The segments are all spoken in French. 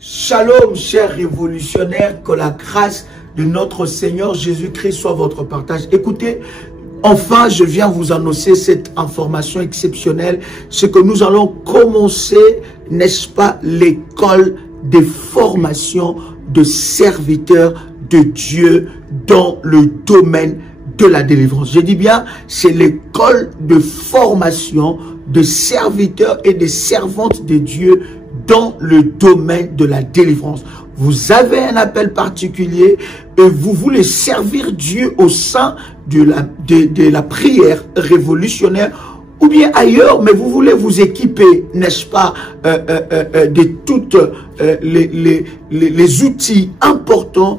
Shalom, chers révolutionnaires, que la grâce de notre Seigneur Jésus-Christ soit votre partage. Écoutez, enfin, je viens vous annoncer cette information exceptionnelle. C'est que nous allons commencer, n'est-ce pas, l'école des formations de serviteurs de Dieu dans le domaine de la délivrance. Je dis bien, c'est l'école de formation de serviteurs et de servantes de Dieu dans le domaine de la délivrance. Vous avez un appel particulier et vous voulez servir Dieu au sein de la prière révolutionnaire ou bien ailleurs, mais vous voulez vous équiper, n'est-ce pas, de toutes les outils importants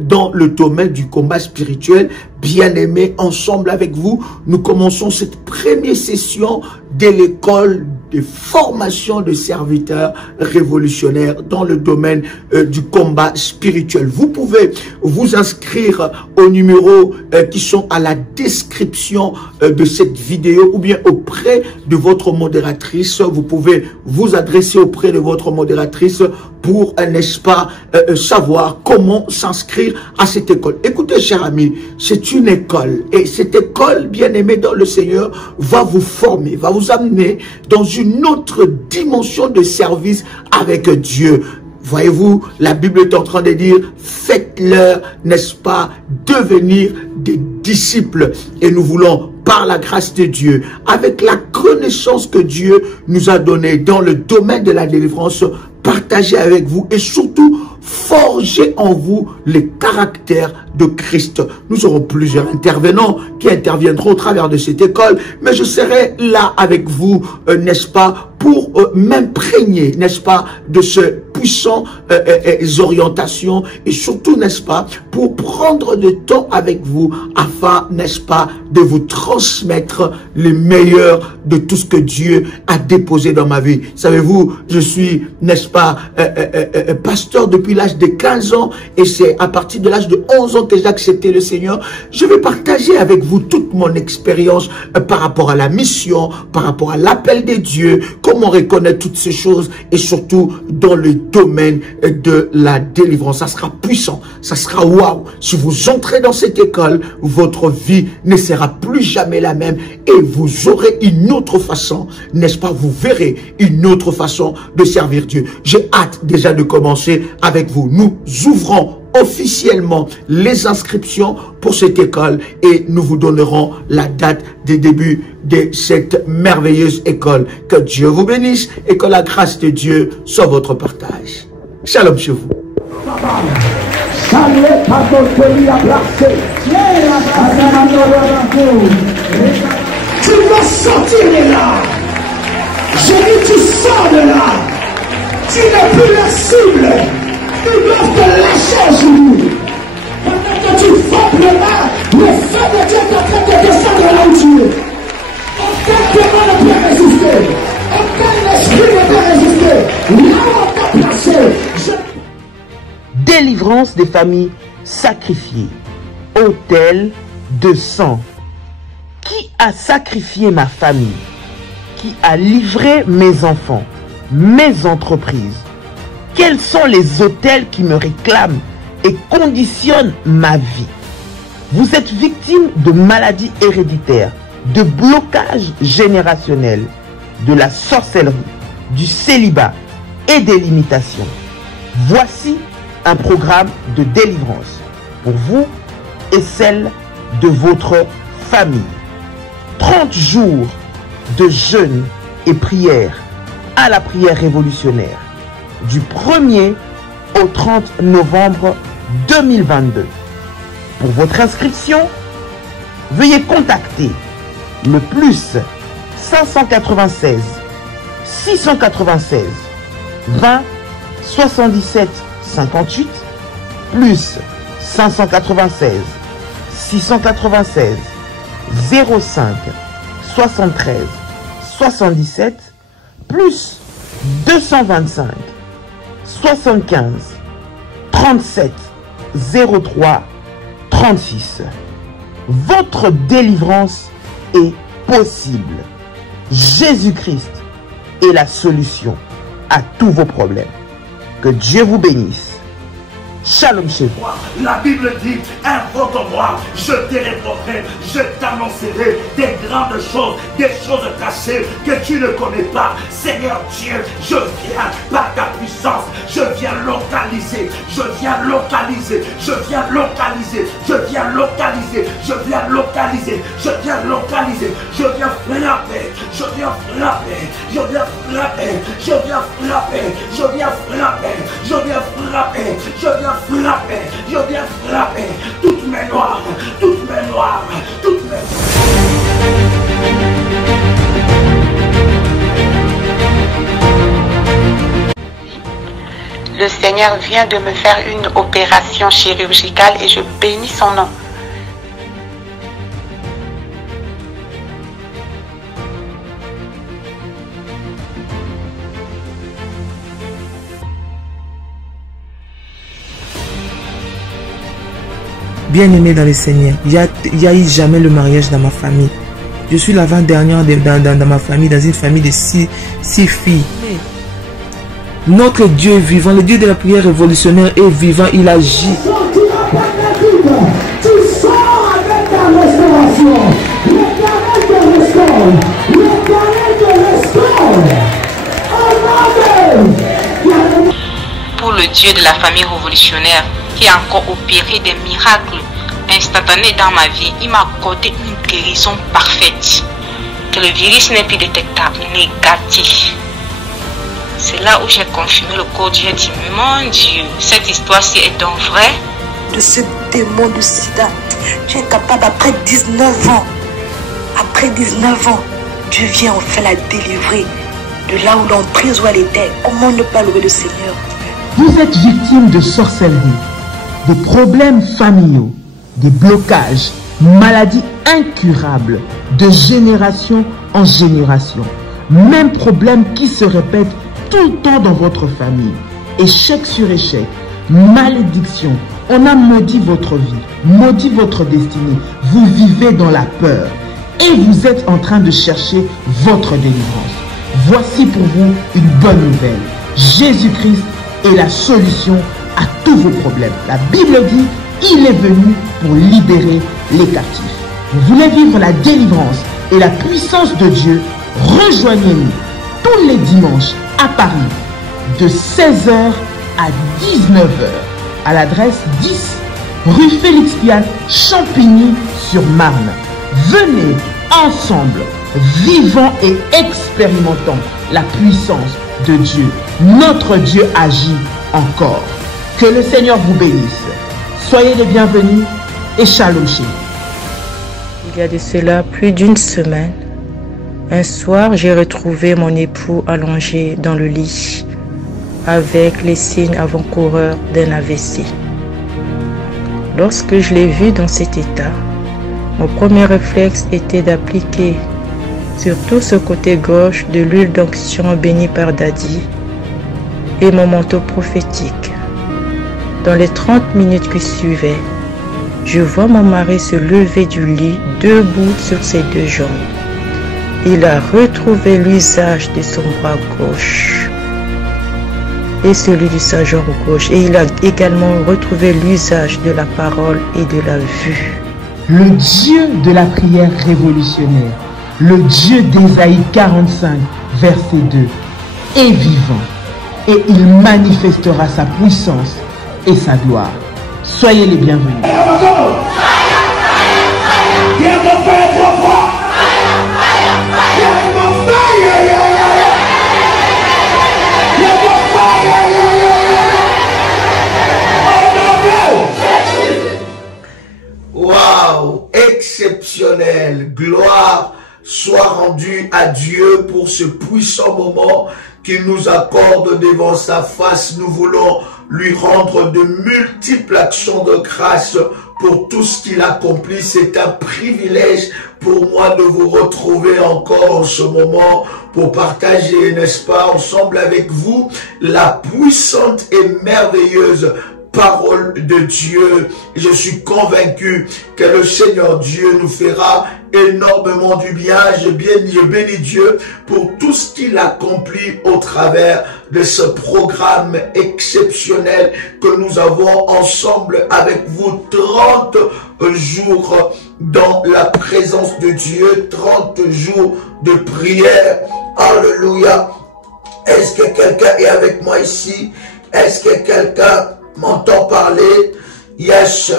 dans le domaine du combat spirituel. Bien-aimés, ensemble avec vous, nous commençons cette première session de l'école de formation de serviteurs révolutionnaires dans le domaine du combat spirituel. Vous pouvez vous inscrire aux numéros qui sont à la description de cette vidéo ou bien auprès de votre modératrice. Vous pouvez vous adresser auprès de votre modératrice pour, n'est-ce pas, savoir comment s'inscrire à cette école. Écoutez, chers amis, c'est une école et cette école, bien-aimée dans le Seigneur, va vous former, va vous amener dans une autre dimension de service avec Dieu. Voyez-vous, la Bible est en train de dire, faites-leur, n'est-ce pas, devenir des disciples. Et nous voulons, par la grâce de Dieu, avec la connaissance que Dieu nous a donnée dans le domaine de la délivrance, partager avec vous et surtout forger en vous le caractère de Christ. Nous aurons plusieurs intervenants qui interviendront au travers de cette école, mais je serai là avec vous, n'est-ce pas, pour m'imprégner, n'est-ce pas, de ce puissant orientations et surtout, n'est-ce pas, pour prendre de temps avec vous afin, n'est-ce pas, de vous transmettre le meilleur de tout ce que Dieu a déposé dans ma vie. Savez-vous, je suis, n'est-ce pas, pasteur depuis l'âge de 15 ans et c'est à partir de l'âge de 11 ans que j'ai accepté le Seigneur. Je vais partager avec vous toute mon expérience par rapport à la mission, par rapport à l'appel de Dieu, comment reconnaître toutes ces choses et surtout dans le domaine de la délivrance. Ça sera puissant, ça sera waouh. Si vous entrez dans cette école, votre vie ne sera plus jamais la même et vous aurez une autre façon, n'est-ce pas, vous verrez une autre façon de servir Dieu. J'ai hâte déjà de commencer avec vous. Nous ouvrons officiellement les inscriptions pour cette école et nous vous donnerons la date de début de cette merveilleuse école. Que Dieu vous bénisse et que la grâce de Dieu soit votre partage. Shalom chez vous. Tu dois sortir de là. Je dis tu sors de là. Tu n'es plus la cible. Ils doivent te lâcher aujourd'hui. Pendant que tu frappes le mal, le feu de Dieu est en train de descendre là où tu es. Aucun démon ne peut résister. Aucun esprit ne peut résister. Là où on t'a placé. Délivrance des familles sacrifiées. Autel de sang. Qui a sacrifié ma famille? Qui a livré mes enfants, mes entreprises? Quels sont les autels qui me réclament et conditionnent ma vie? Vous êtes victime de maladies héréditaires, de blocages générationnels, de la sorcellerie, du célibat et des limitations. Voici un programme de délivrance pour vous et celle de votre famille. 30 jours de jeûne et prière à la prière révolutionnaire du 1er au 30 novembre 2022. Pour votre inscription, veuillez contacter le plus 596 696 20 77 58 plus 596 696 05 73 77 plus 225 75 37 03 36. Votre délivrance est possible. Jésus-Christ est la solution à tous vos problèmes. Que Dieu vous bénisse. Shalom chez vous. La Bible dit, invoque-moi, je te répondrai, je t'annoncerai des grandes choses, des choses cachées que tu ne connais pas. Seigneur Dieu, je viens par ta puissance, je viens localiser, je viens localiser, je viens localiser, je viens localiser, je viens localiser, je viens localiser, je viens frapper, je viens frapper, je viens frapper, je viens frapper, je viens frapper, je viens frapper, je viens frapper, je viens frapper toutes mes noirs, toutes mes noirs, toutes mes... Le Seigneur vient de me faire une opération chirurgicale et je bénis son nom. Bien-aimé dans le Seigneur, il n'y a eu jamais le mariage dans ma famille. Je suis l'avant-dernière dans ma famille, dans une famille de six filles. Notre Dieu est vivant, le Dieu de la prière révolutionnaire est vivant, il agit. Tu sors avec ta restauration. L'Éternel te restaure. L'Éternel te restaure. Amen. Pour le Dieu de la famille révolutionnaire qui a encore opéré des miracles instantanés dans ma vie, il m'a accordé une guérison parfaite. Que le virus n'est plus détectable, négatif. C'est là où j'ai confirmé le corps. J'ai dit, mon Dieu, cette histoire-ci est donc vraie. De ce démon de sida, tu es capable après 19 ans. Après 19 ans, Dieu vient enfin la délivrer de là où l'emprise où elle était. Comment ne pas louer le Seigneur? Vous êtes victime de sorcellerie, des problèmes familiaux, des blocages, maladies incurables, de génération en génération. Même problème qui se répète tout le temps dans votre famille. Échec sur échec, malédiction. On a maudit votre vie, maudit votre destinée. Vous vivez dans la peur et vous êtes en train de chercher votre délivrance. Voici pour vous une bonne nouvelle. Jésus-Christ est la solution à tous vos problèmes. La Bible dit, il est venu pour libérer les captifs. Vous voulez vivre la délivrance et la puissance de Dieu? Rejoignez-nous tous les dimanches à Paris de 16h à 19h à l'adresse 10 rue Félix Piat, Champigny-sur-Marne. Venez ensemble, vivons et expérimentons la puissance de Dieu. Notre Dieu agit encore. Que le Seigneur vous bénisse. Soyez les bienvenus et shalom chez vous. Il y a de cela plus d'une semaine, un soir, j'ai retrouvé mon époux allongé dans le lit avec les signes avant-coureurs d'un AVC. Lorsque je l'ai vu dans cet état, mon premier réflexe était d'appliquer sur tout ce côté gauche de l'huile d'onction bénie par Daddy et mon manteau prophétique. Dans les 30 minutes qui suivaient, je vois mon mari se lever du lit debout sur ses deux jambes. Il a retrouvé l'usage de son bras gauche et celui de sa jambe gauche. Et il a également retrouvé l'usage de la parole et de la vue. Le Dieu de la prière révolutionnaire, le Dieu d'Ésaïe 45, verset 2, est vivant et il manifestera sa puissance et sa gloire. Soyez les bienvenus. Waouh, exceptionnel. Gloire soit rendue à Dieu pour ce puissant moment qu'il nous accorde devant sa face. Nous voulons lui rendre de multiples actions de grâce pour tout ce qu'il accomplit. C'est un privilège pour moi de vous retrouver encore en ce moment pour partager, n'est-ce pas, ensemble avec vous, la puissante et merveilleuse parole de Dieu. Je suis convaincu que le Seigneur Dieu nous fera énormément du bien. Je bénis Dieu pour tout ce qu'il accomplit au travers de ce programme exceptionnel que nous avons ensemble avec vous. 30 jours dans la présence de Dieu, 30 jours de prière. Alléluia. Est-ce que quelqu'un est avec moi ici? Est-ce que quelqu'un m'entend parler? Yes.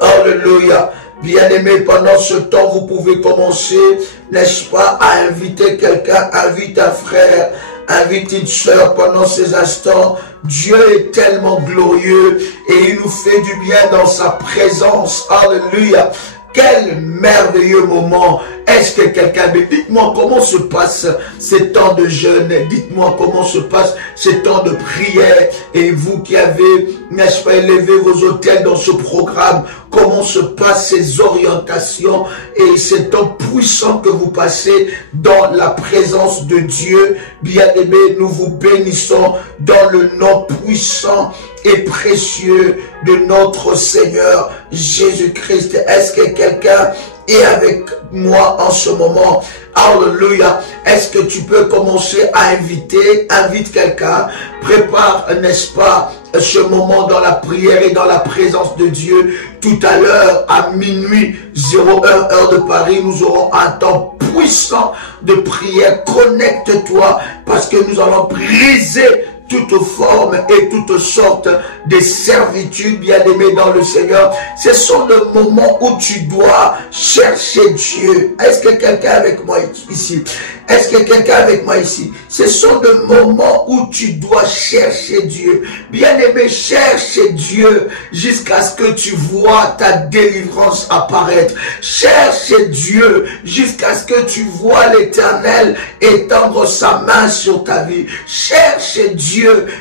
Alléluia. Bien-aimé, pendant ce temps, vous pouvez commencer, n'est-ce pas, à inviter quelqu'un, invite un frère, invite une soeur pendant ces instants. Dieu est tellement glorieux et il nous fait du bien dans sa présence. Alléluia. Quel merveilleux moment. Est-ce que quelqu'un, dites-moi comment se passe ces temps de jeûne, dites-moi comment se passe ces temps de prière, et vous qui avez, n'est-ce pas, élevé vos autels dans ce programme, comment se passent ces orientations et ces temps puissants que vous passez dans la présence de Dieu. Bien-aimés, nous vous bénissons dans le nom puissant et précieux de notre Seigneur Jésus-Christ. Est-ce que quelqu'un est avec moi en ce moment? Alléluia. Est-ce que tu peux commencer à invite quelqu'un, prépare, n'est-ce pas, ce moment dans la prière et dans la présence de Dieu. Tout à l'heure, à minuit 01 heure de Paris, nous aurons un temps puissant de prière. Connecte-toi parce que nous allons briser toute forme et toutes sortes de servitudes, bien-aimés dans le Seigneur. Ce sont les moments où tu dois chercher Dieu. Est-ce que quelqu'un est avec moi ici? Est-ce que quelqu'un est avec moi ici? Ce sont des moments où tu dois chercher Dieu. Bien-aimé, cherche Dieu jusqu'à ce que tu vois ta délivrance apparaître. Cherche Dieu jusqu'à ce que tu vois l'Éternel étendre sa main sur ta vie. Cherche Dieu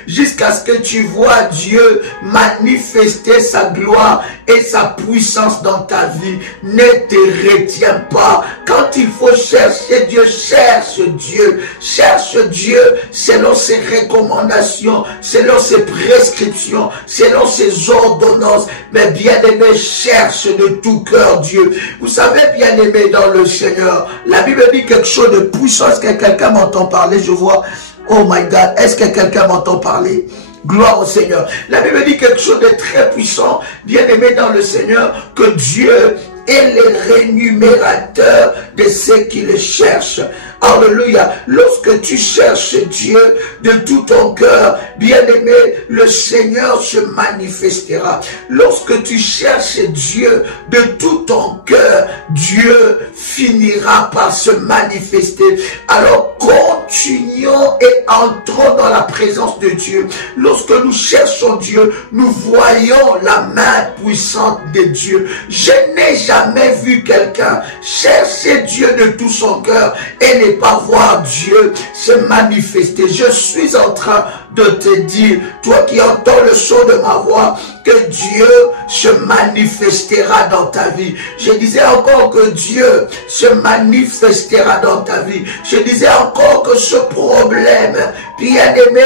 jusqu'à ce que tu vois Dieu manifester sa gloire et sa puissance dans ta vie. Ne te retiens pas. Quand il faut chercher Dieu, cherche Dieu. Cherche Dieu selon ses recommandations, selon ses prescriptions, selon ses ordonnances. Mais bien-aimé, cherche de tout cœur Dieu. Vous savez, bien-aimé dans le Seigneur, la Bible dit quelque chose de puissant. Est-ce que quelqu'un m'entend parler? Je vois. Oh my God, est-ce que quelqu'un m'entend parler? Gloire au Seigneur. La Bible dit quelque chose de très puissant, bien-aimé dans le Seigneur, que Dieu est le rémunérateur de ceux qui le cherchent. Alléluia. Lorsque tu cherches Dieu de tout ton cœur, bien-aimé, le Seigneur se manifestera. Lorsque tu cherches Dieu de tout ton cœur, Dieu finira par se manifester. Alors continuons et entrons dans la présence de Dieu. Lorsque nous cherchons Dieu, nous voyons la main puissante de Dieu. Je n'ai jamais vu quelqu'un chercher Dieu de tout son cœur et ne pas voir Dieu se manifester. Je suis en train de te dire, toi qui entends le son de ma voix, que Dieu se manifestera dans ta vie. Je disais encore que Dieu se manifestera dans ta vie. Je disais encore que ce problème, bien-aimé,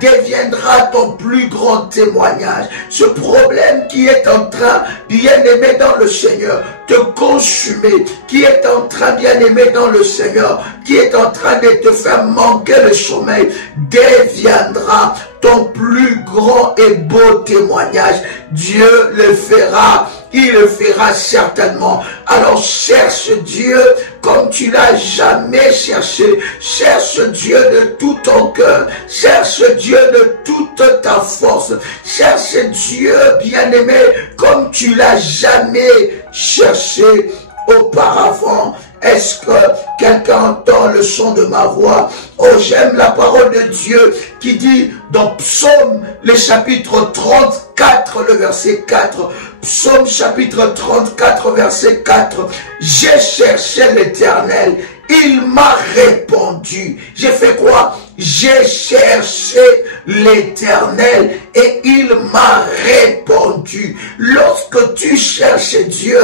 deviendra ton plus grand témoignage. Ce problème qui est en train, bien-aimé dans le Seigneur, te consumer, qui est en train, bien-aimé dans le Seigneur, qui est en train de te faire manquer le sommeil, deviendra ton plus grand et beau témoignage. Dieu le fera. Il le fera certainement. Alors cherche Dieu comme tu l'as jamais cherché. Cherche Dieu de tout ton cœur. Cherche Dieu de toute ta force. Cherche Dieu, bien-aimé, comme tu l'as jamais cherché auparavant. Est-ce que quelqu'un entend le son de ma voix? Oh, j'aime la parole de Dieu qui dit dans Psaume, le chapitre 34, le verset 4. Psaume chapitre 34, verset 4. J'ai cherché l'Éternel, il m'a répondu. J'ai fait quoi? J'ai cherché l'Éternel et il m'a répondu. Lorsque tu cherches Dieu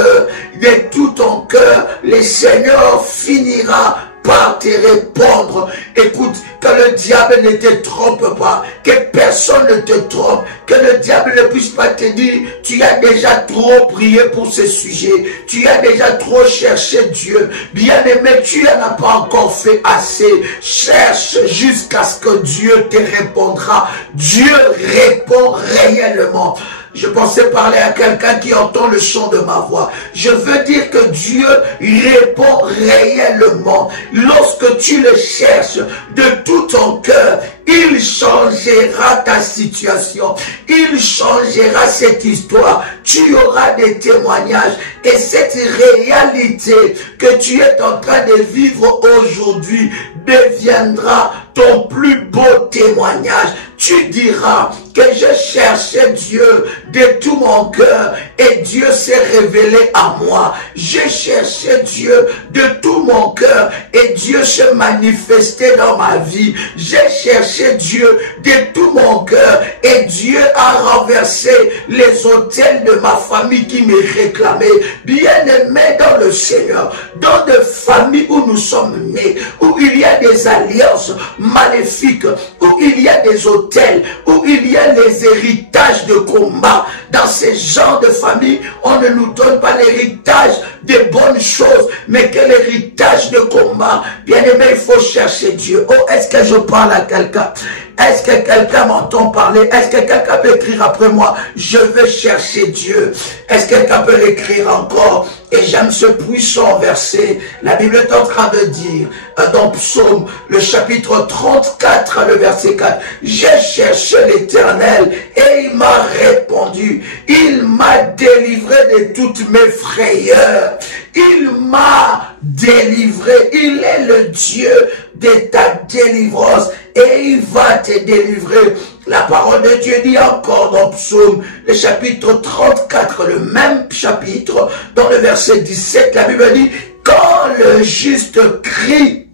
de tout ton cœur, le Seigneur finira pas te répondre. Écoute, que le diable ne te trompe pas, que personne ne te trompe, que le diable ne puisse pas te dire, tu as déjà trop prié pour ce sujet, tu as déjà trop cherché Dieu. Bien-aimé, tu n'en as pas encore fait assez. Cherche jusqu'à ce que Dieu te répondra. Dieu répond réellement. Je pensais parler à quelqu'un qui entend le son de ma voix. Je veux dire que Dieu répond réellement. Lorsque tu le cherches de tout ton cœur, il changera ta situation. Il changera cette histoire. Tu auras des témoignages. Et cette réalité que tu es en train de vivre aujourd'hui deviendra ton plus beau témoignage. Tu diras que je cherchais Dieu de tout mon cœur et Dieu s'est révélé à moi. Je cherchais Dieu de tout mon cœur et Dieu s'est manifesté dans ma vie. J'ai cherché Dieu de tout mon cœur et Dieu a renversé les autels de ma famille qui me réclamaient. Bien-aimés dans le Seigneur, dans des familles où nous sommes nés, où il y a des alliances maléfiques, où il y a des autels, où il y a les héritages de combat. Dans ces genres de famille, on ne nous donne pas l'héritage des bonnes choses, mais que l'héritage de combat. Bien aimé, il faut chercher Dieu. Oh, est-ce que je parle à quelqu'un? Est-ce que quelqu'un m'entend parler? Est-ce que quelqu'un peut écrire après moi? Je veux chercher Dieu. Est-ce que quelqu'un peut l'écrire encore? Et j'aime ce puissant verset. La Bible est en train de dire, dans Psaume, le chapitre 34, le verset 4, « J'ai cherché l'Éternel et il m'a répondu. Il m'a délivré de toutes mes frayeurs. Il m'a délivré. Il est le Dieu de ta délivrance et il va te délivrer. » La parole de Dieu dit encore dans Psaume, le chapitre 34, le même chapitre, dans le verset 17, la Bible dit, « Quand le juste crie,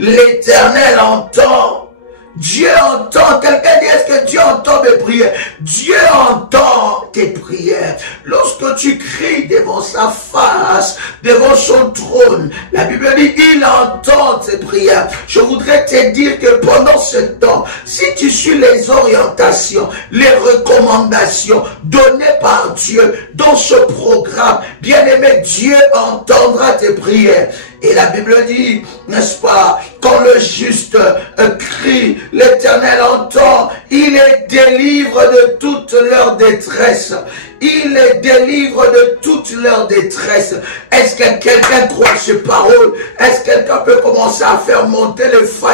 l'Éternel entend. » Dieu entend. Quelqu'un dit, est-ce que Dieu entend mes prières? Dieu entend tes prières. Lorsque tu cries devant sa face, devant son trône, la Bible dit, il entend tes prières. Je voudrais te dire que pendant ce temps, si tu suis les orientations, les recommandations données par Dieu dans ce programme, bien aimé, Dieu entendra tes prières. Et la Bible dit, n'est-ce pas, quand le juste crie, l'Éternel entend, il les délivre de toute leur détresse. Il les délivre de toute leur détresse. Est-ce que quelqu'un croit ces paroles? Est-ce que quelqu'un peut commencer à faire monter le feu?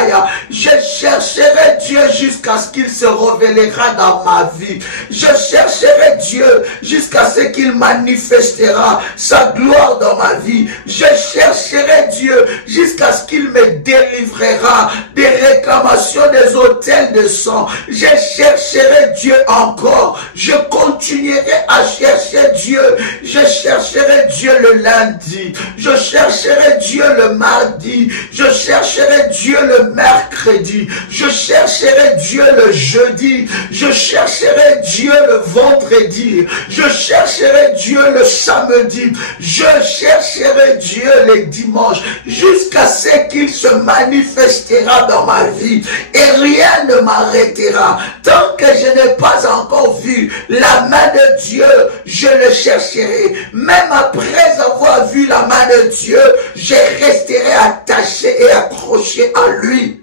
Je chercherai Dieu jusqu'à ce qu'il se révélera dans ma vie. Je chercherai Dieu jusqu'à ce qu'il manifestera sa gloire dans ma vie. Je chercherai Dieu jusqu'à ce qu'il me délivrera des réclamations des autels de sang. Je chercherai Dieu encore. Je continuerai à chercher Dieu. Je chercherai Dieu le lundi. Je chercherai Dieu le mardi. Je chercherai Dieu le mercredi. Je chercherai Dieu le jeudi. Je chercherai Dieu le vendredi. Je chercherai Dieu le samedi. Je chercherai Dieu les dimanches jusqu'à ce qu'il se manifestera dans ma vie. Et rien ne m'arrêtera. Tant que je n'ai pas encore vu la main de Dieu, je le chercherai. Même après avoir vu la main de Dieu, je resterai attaché et accroché à lui.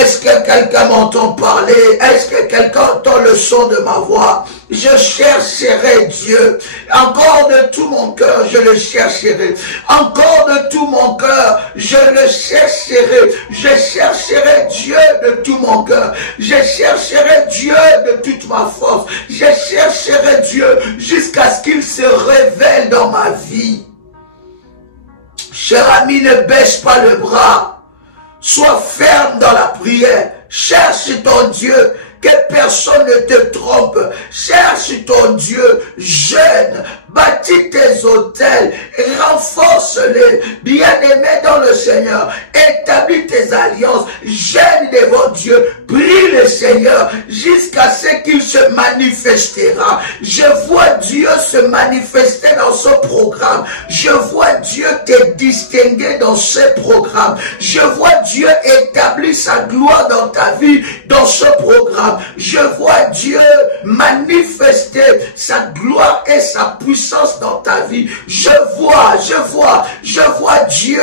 Est-ce que quelqu'un m'entend parler? Est-ce que quelqu'un entend le son de ma voix? Je chercherai Dieu. Encore de tout mon cœur, je le chercherai. Encore de tout mon cœur, je le chercherai. Je chercherai Dieu de tout mon cœur. Je chercherai Dieu de toute ma force. Je chercherai Dieu jusqu'à ce qu'il se révèle dans ma vie. Cher ami, ne baisse pas le bras. Sois ferme dans la prière. Cherche ton Dieu. Que personne ne te trompe. Cherche ton Dieu. Jeûne. bâtis tes autels, renforce-les, bien-aimés dans le Seigneur, établis tes alliances, gêne devant Dieu, prie le Seigneur jusqu'à ce qu'il se manifestera. Je vois Dieu se manifester dans ce programme. Je vois Dieu te distinguer dans ce programme. Je vois Dieu établir sa gloire dans ta vie, dans ce programme. Je vois Dieu manifester sa gloire et sa puissance dans ta vie. Je vois Dieu,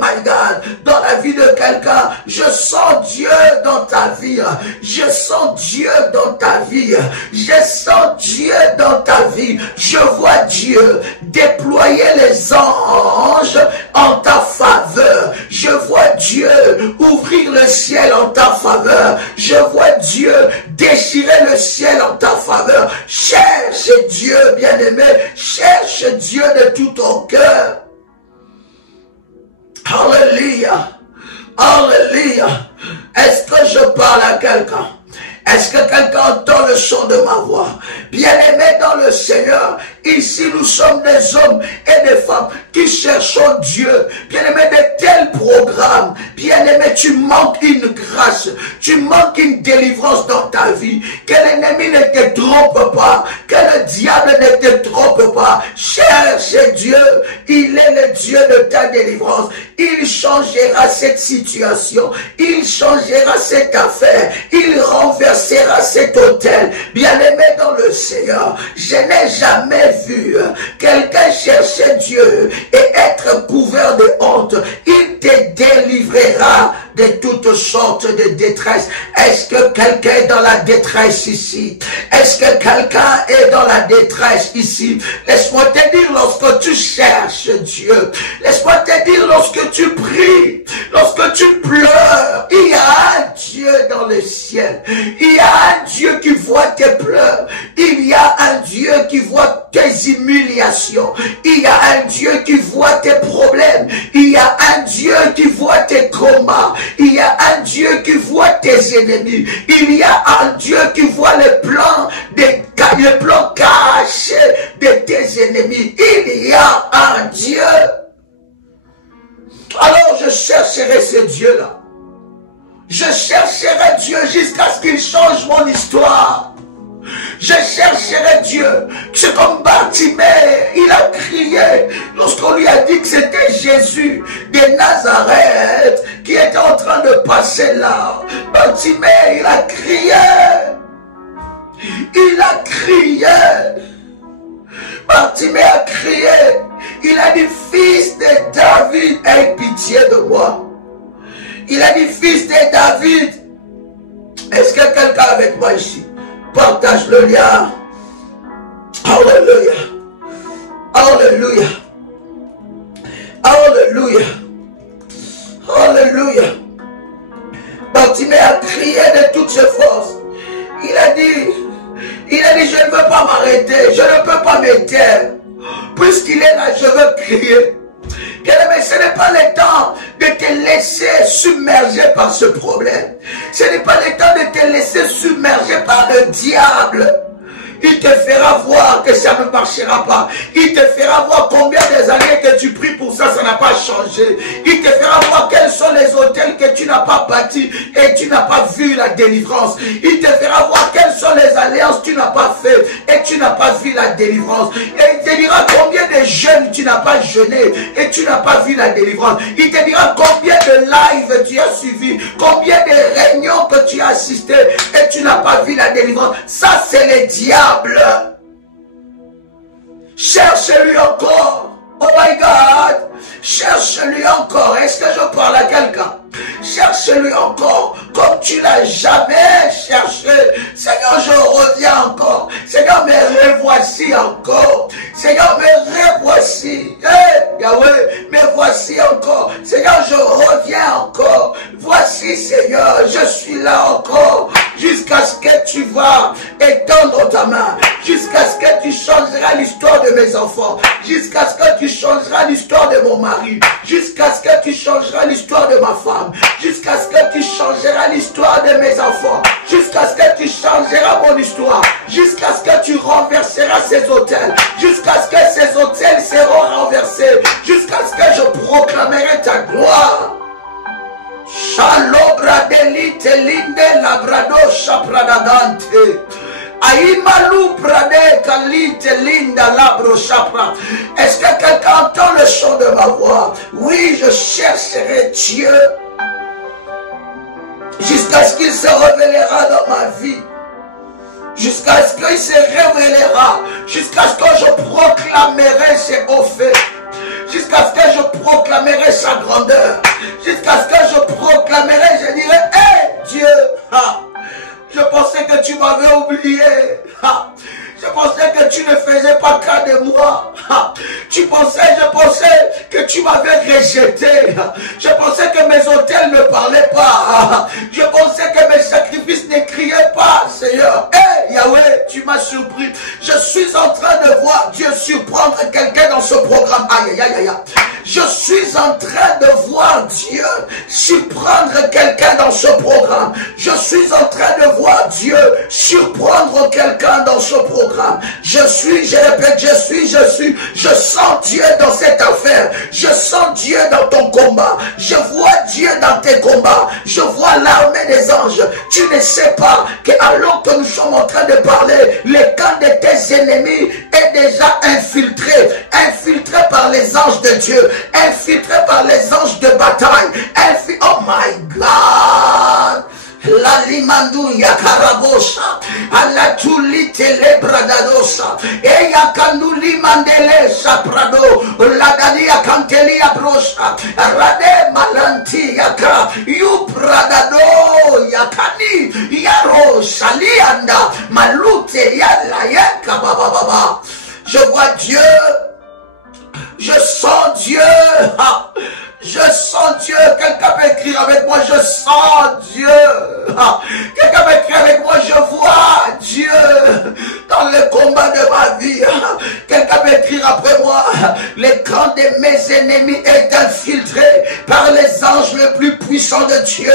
my God, dans la vie de quelqu'un. Je sens Dieu dans ta vie. Je sens Dieu dans ta vie. Je sens Dieu dans ta vie. Je vois Dieu déployer les anges en ta faveur. Je vois Dieu ouvrir le ciel en ta faveur. Je vois Dieu déchirer le ciel en ta faveur. Cherche Dieu, bien-aimé. Cherche Dieu de tout ton cœur. Alléluia. Alléluia. Est-ce que je parle à quelqu'un? Est-ce que quelqu'un entend le son de ma voix? Bien-aimés dans le Seigneur, ici nous sommes des hommes et des femmes qui cherchons Dieu. Bien-aimés, de tels programmes. Bien-aimés, tu manques une grâce. Tu manques une délivrance dans ta vie. Que l'ennemi ne te trompe pas. Que le diable ne te trompe pas. Cherche Dieu. Il est le Dieu de ta délivrance. Il changera cette situation. Il changera cette affaire. Il renversera cet hôtel. Bien-aimé dans le Seigneur, je n'ai jamais vu quelqu'un chercher Dieu et être couvert de honte. Il te délivrera de toutes sortes de détresse. Est-ce que quelqu'un est dans la détresse ici? Est-ce que quelqu'un est dans la détresse ici? Laisse-moi te dire, lorsque tu cherches Dieu, laisse-moi te dire, lorsque tu pries, lorsque tu pleures, il y a un Dieu dans le ciel. Il y a un Dieu qui voit tes pleurs. Il y a un Dieu qui voit tes humiliations. Il y a un Dieu qui voit tes problèmes. Il y a un Dieu qui voit tes combats. Il y a un Dieu qui voit tes ennemis. Il y a un Dieu qui voit les plans cachés de tes ennemis. Il y a un Dieu. Alors je chercherai ce Dieu-là. Je chercherai Dieu jusqu'à ce qu'il change mon histoire. Je chercherai Dieu. C'est comme Bartimée, il a crié lorsqu'on lui a dit que c'était Jésus de Nazareth qui était en train de passer là. Bartimée, il a crié. Il a crié. Bartimée a crié. Il a dit, fils de David, aie pitié de moi. Il a dit, fils de David. Est-ce que quelqu'un avec moi ici? Partage le lien. Alléluia. Alléluia. Alléluia. Alléluia. Bartimée a crié de toutes ses forces. Il a dit, je ne veux pas m'arrêter, je ne peux pas me taire. Puisqu'il est là, je veux crier. Mais ce n'est pas le temps de te laisser submerger par ce problème. Ce n'est pas le temps de te laisser submerger par le diable. Il te fera voir que ça ne marchera pas. Il te fera voir combien des années que tu pries pour ça, ça n'a pas changé. Il te fera voir quels sont les hôtels que tu n'as pas bâtis et tu n'as pas vu la délivrance. Il te fera voir quelles sont les alliances que tu n'as pas fait et tu n'as pas vu la délivrance. Et il te dira combien de jeûnes tu n'as pas jeûné et tu n'as pas vu la délivrance. Il te dira combien de lives tu as suivi, combien de réunions que tu as assisté et tu n'as pas vu la délivrance. Ça, c'est le diable. Cherche-lui encore. Oh my God. Cherche-lui encore. Est-ce que je parle à quelqu'un? Cherche-lui encore comme tu l'as jamais cherché. Seigneur, je reviens encore. Seigneur, me revoici encore. Seigneur, me revoici. Yahweh, me voici encore. Seigneur, je reviens encore. Voici, Seigneur, je suis là encore. Jusqu'à ce que tu vas étendre ta main. Jusqu'à ce que tu changeras l'histoire de mes enfants. Jusqu'à ce que tu changeras l'histoire de mon mari. Jusqu'à ce que tu changeras l'histoire de ma femme. Jusqu'à ce que tu changeras l'histoire de mes enfants. Jusqu'à ce que tu changeras mon histoire. Jusqu'à ce que tu renverseras ces hôtels. Jusqu'à ce que pradagante. Aïmalou prade kalite linda labro chapra. Est-ce que quelqu'un entend le son de ma voix? Oui, je chercherai Dieu jusqu'à ce qu'il se révélera dans ma vie. Jusqu'à ce qu'il se révélera. Jusqu'à ce que je proclamerai ses hauts faits. Jusqu'à ce que je proclamerai sa grandeur. Jusqu'à ce que je proclamerai, je dirai, hé Dieu, je pensais que tu m'avais oublié. Je pensais que tu ne faisais pas cas de moi. Je pensais que tu m'avais rejeté. Je pensais que mes autels ne parlaient pas. Je pensais que mes sacrifices ne criaient pas, Seigneur. Hé, Yahweh, tu m'as surpris. Je suis en train de voir Dieu surprendre quelqu'un dans ce programme. Aïe, aïe, aïe, aïe. Je suis en train de voir Dieu surprendre quelqu'un dans ce programme. Je suis en train de voir Dieu surprendre quelqu'un dans ce programme. Je répète, je sens Dieu dans cette affaire. Je sens Dieu dans ton combat. Je vois Dieu dans tes combats. Je vois l'armée des anges. Tu ne sais pas que alors que nous sommes en train de parler, le camp de tes ennemis est déjà infiltré. Infiltré par les anges de Dieu. Infiltré par les anges de bataille. Oh my God! La limandu yakarabosha, ala tulite le bradadosa, e yakandu limandele saprado, la dalia cantelia brosa, rade malanti yaka, yu bradado yakani, yaro salianda, malute yala yaka baba. Je vois Dieu, je sens Dieu. Je sens Dieu. Quelqu'un peut écrire avec moi, je sens Dieu. Quelqu'un peut écrire avec moi, je vois Dieu dans le combat de ma vie. Quelqu'un peut écrire après moi, le camp de mes ennemis est infiltré par les anges les plus puissants de Dieu.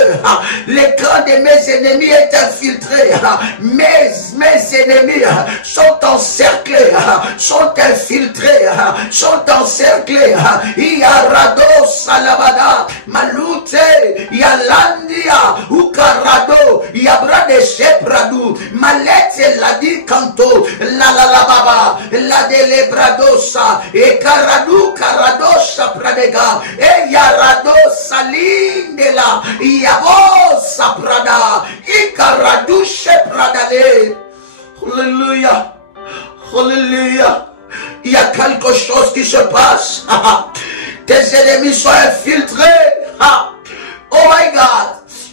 Le camp de mes ennemis est infiltré. Mes ennemis sont encerclés, sont infiltrés, sont encerclés. Iarados Alabada, Malute, Yalandia, Ukarado, Yabrade Shepradu, Malete Ladi Kanto, la baba, la delebradosa, e Karadu Karadosa Pradega, e Yarado Salindela, Yabosa Prada, e Karadu Shepradale. Alléluia, Alléluia. Il y a quelque chose qui se passe. Tes ennemis sont infiltrés. Oh my God.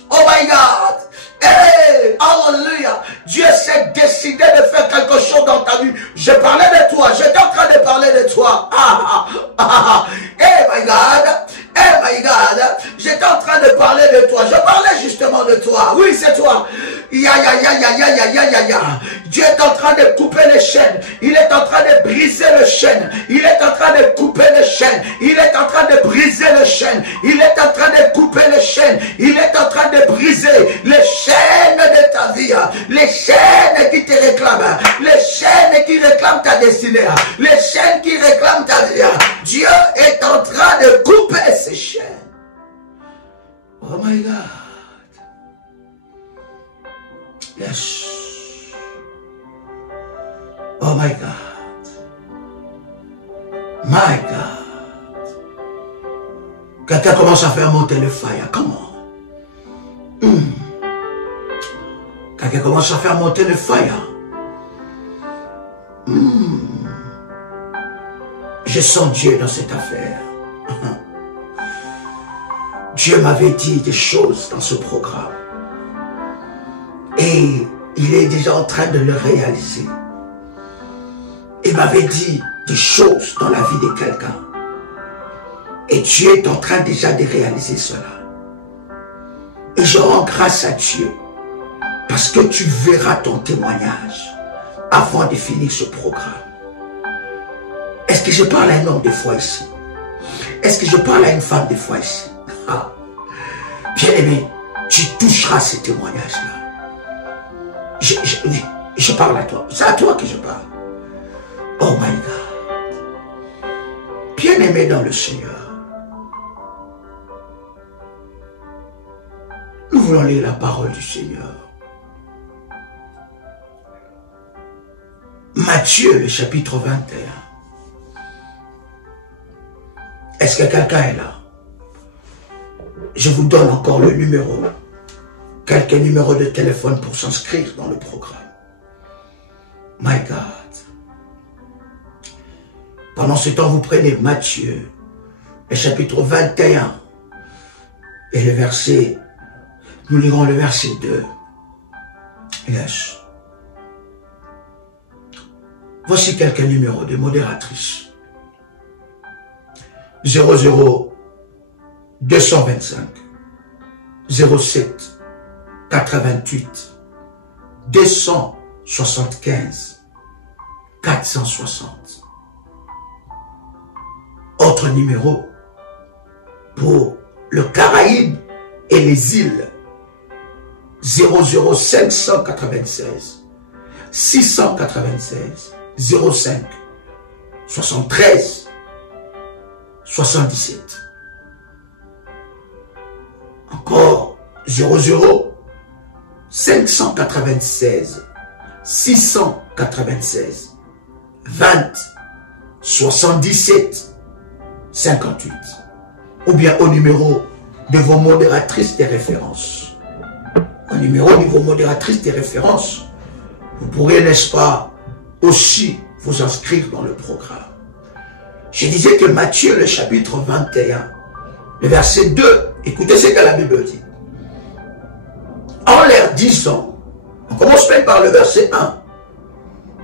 Oh my God. Hey, alléluia. Dieu s'est décidé de faire quelque chose dans ta vie. Je parlais de toi. J'étais en train de parler de toi. Hey my God. Hey my God. J'étais en train de parler de toi. Je parlais justement de toi. Oui, c'est toi. Ya. Dieu est en train de couper les chaînes. Il est en train de briser les chaînes. Il est en train de couper les chaînes. Il est en train de briser les chaînes. Il est en train de couper les chaînes. Il est en train de briser les chaînes de ta vie. Les chaînes qui te réclament. Les chaînes qui réclament ta destinée. Les chaînes qui réclament ta vie. Dieu est en train de couper ces chaînes. Oh my God. Yes. Oh my God. My God. Quelqu'un commence à faire monter le fire. Comment? Quelqu'un commence à faire monter le fire. Je sens Dieu dans cette affaire. Dieu m'avait dit des choses dans ce programme. Et il est déjà en train de le réaliser. Il m'avait dit des choses dans la vie de quelqu'un. Et Dieu est en train déjà de réaliser cela. Et je rends grâce à Dieu. Parce que tu verras ton témoignage avant de finir ce programme. Est-ce que je parle à un homme de foi ici? Est-ce que je parle à une femme de foi ici? Bien-aimé, tu toucheras ces témoignages-là. Je parle à toi. C'est à toi que je parle. Oh my God. Bien-aimé dans le Seigneur. Nous voulons lire la parole du Seigneur. Matthieu, le chapitre 21. Est-ce que quelqu'un est là? Je vous donne encore le numéro. Quelques numéros de téléphone pour s'inscrire dans le programme. My God. Pendant ce temps, vous prenez Matthieu, le chapitre 21, et le verset, nous lirons le verset 2. Yes. Voici quelques numéros de modératrices. 00 225 07 88 275 460. Autre numéro pour le Caraïbe et les îles. 00 596 696 05 73 77. Encore 00 596 696 20 77 58. Ou bien au numéro de vos modératrices des références. Au numéro de vos modératrices des références, vous pourrez, n'est-ce pas, aussi vous inscrire dans le programme. Je disais que Matthieu, le chapitre 21, le verset 2, écoutez ce que la Bible dit. En leur disant, on commence même par le verset 1.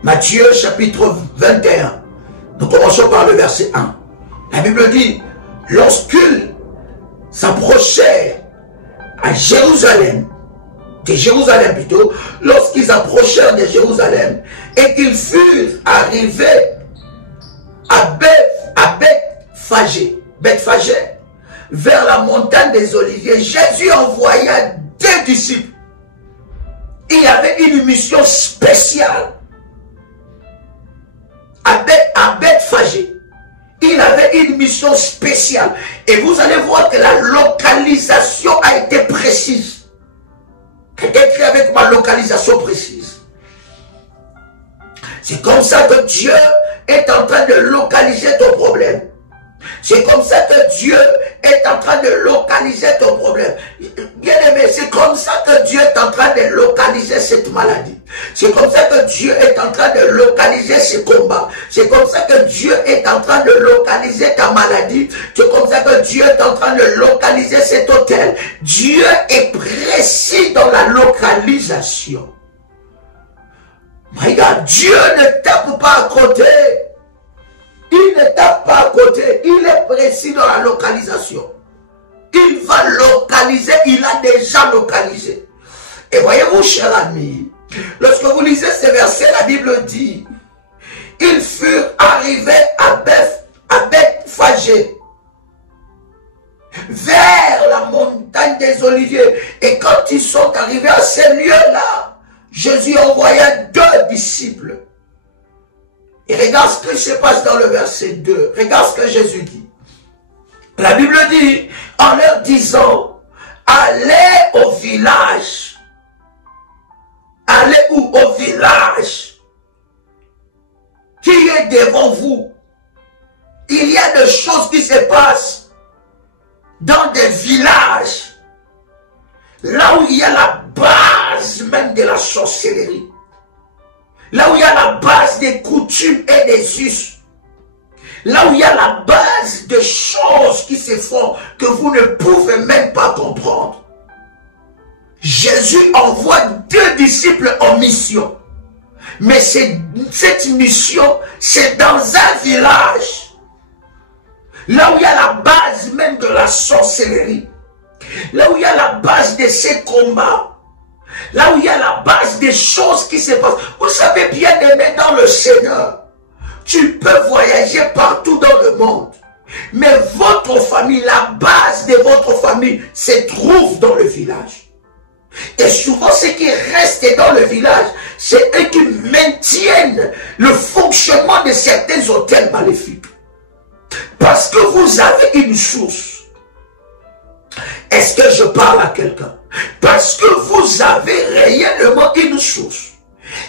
Matthieu, chapitre 21, nous commençons par le verset 1. La Bible dit, lorsqu'ils s'approchèrent à Jérusalem, de Jérusalem plutôt, lorsqu'ils approchèrent de Jérusalem et qu'ils furent arrivés à Bethphagée, vers la montagne des Oliviers, Jésus envoya 2 disciples. Il y avait une mission spéciale à Bethphagée. Il avait une mission spéciale. Et vous allez voir que la localisation a été précise. Écrit avec ma localisation précise. C'est comme ça que Dieu est en train de localiser ton problème. C'est comme ça que Dieu est en train de localiser ton problème. Bien aimé, c'est comme ça que Dieu est en train de localiser cette maladie. C'est comme ça que Dieu est en train de localiser ce combat. C'est comme ça que Dieu est en train de localiser ta maladie. C'est comme ça que Dieu est en train de localiser cet hôtel. Dieu est précis dans la localisation. My God, Dieu ne tape pas à côté. Il ne tape pas à côté. Il est précis dans la localisation. Il va localiser. Il a déjà localisé. Et voyez-vous, cher ami, lorsque vous lisez ces versets, la Bible dit, ils furent arrivés à Bethphagée, vers la montagne des Oliviers. Et quand ils sont arrivés à ces lieux-là, Jésus envoya 2 disciples. Et regarde ce qui se passe dans le verset 2. Regarde ce que Jésus dit. La Bible dit, en leur disant, allez au village. Allez où? Au village qui est devant vous. Il y a des choses qui se passent dans des villages. Là où il y a la base même de la sorcellerie. Là où il y a la base des coutumes et des us. Là où il y a la base de choses qui se font que vous ne pouvez même pas comprendre. Jésus envoie 2 disciples en mission. Mais cette mission, c'est dans un village. Là où il y a la base même de la sorcellerie. Là où il y a la base de ces combats. Là où il y a la base des choses qui se passent. Vous savez, bien aimé dans le Seigneur, tu peux voyager partout dans le monde. Mais votre famille, la base de votre famille, se trouve dans le village. Et souvent, ce qui reste dans le village, c'est eux qui maintiennent le fonctionnement de certains hôtels maléfiques. Parce que vous avez une source. Est-ce que je parle à quelqu'un? Parce que vous avez réellement une source.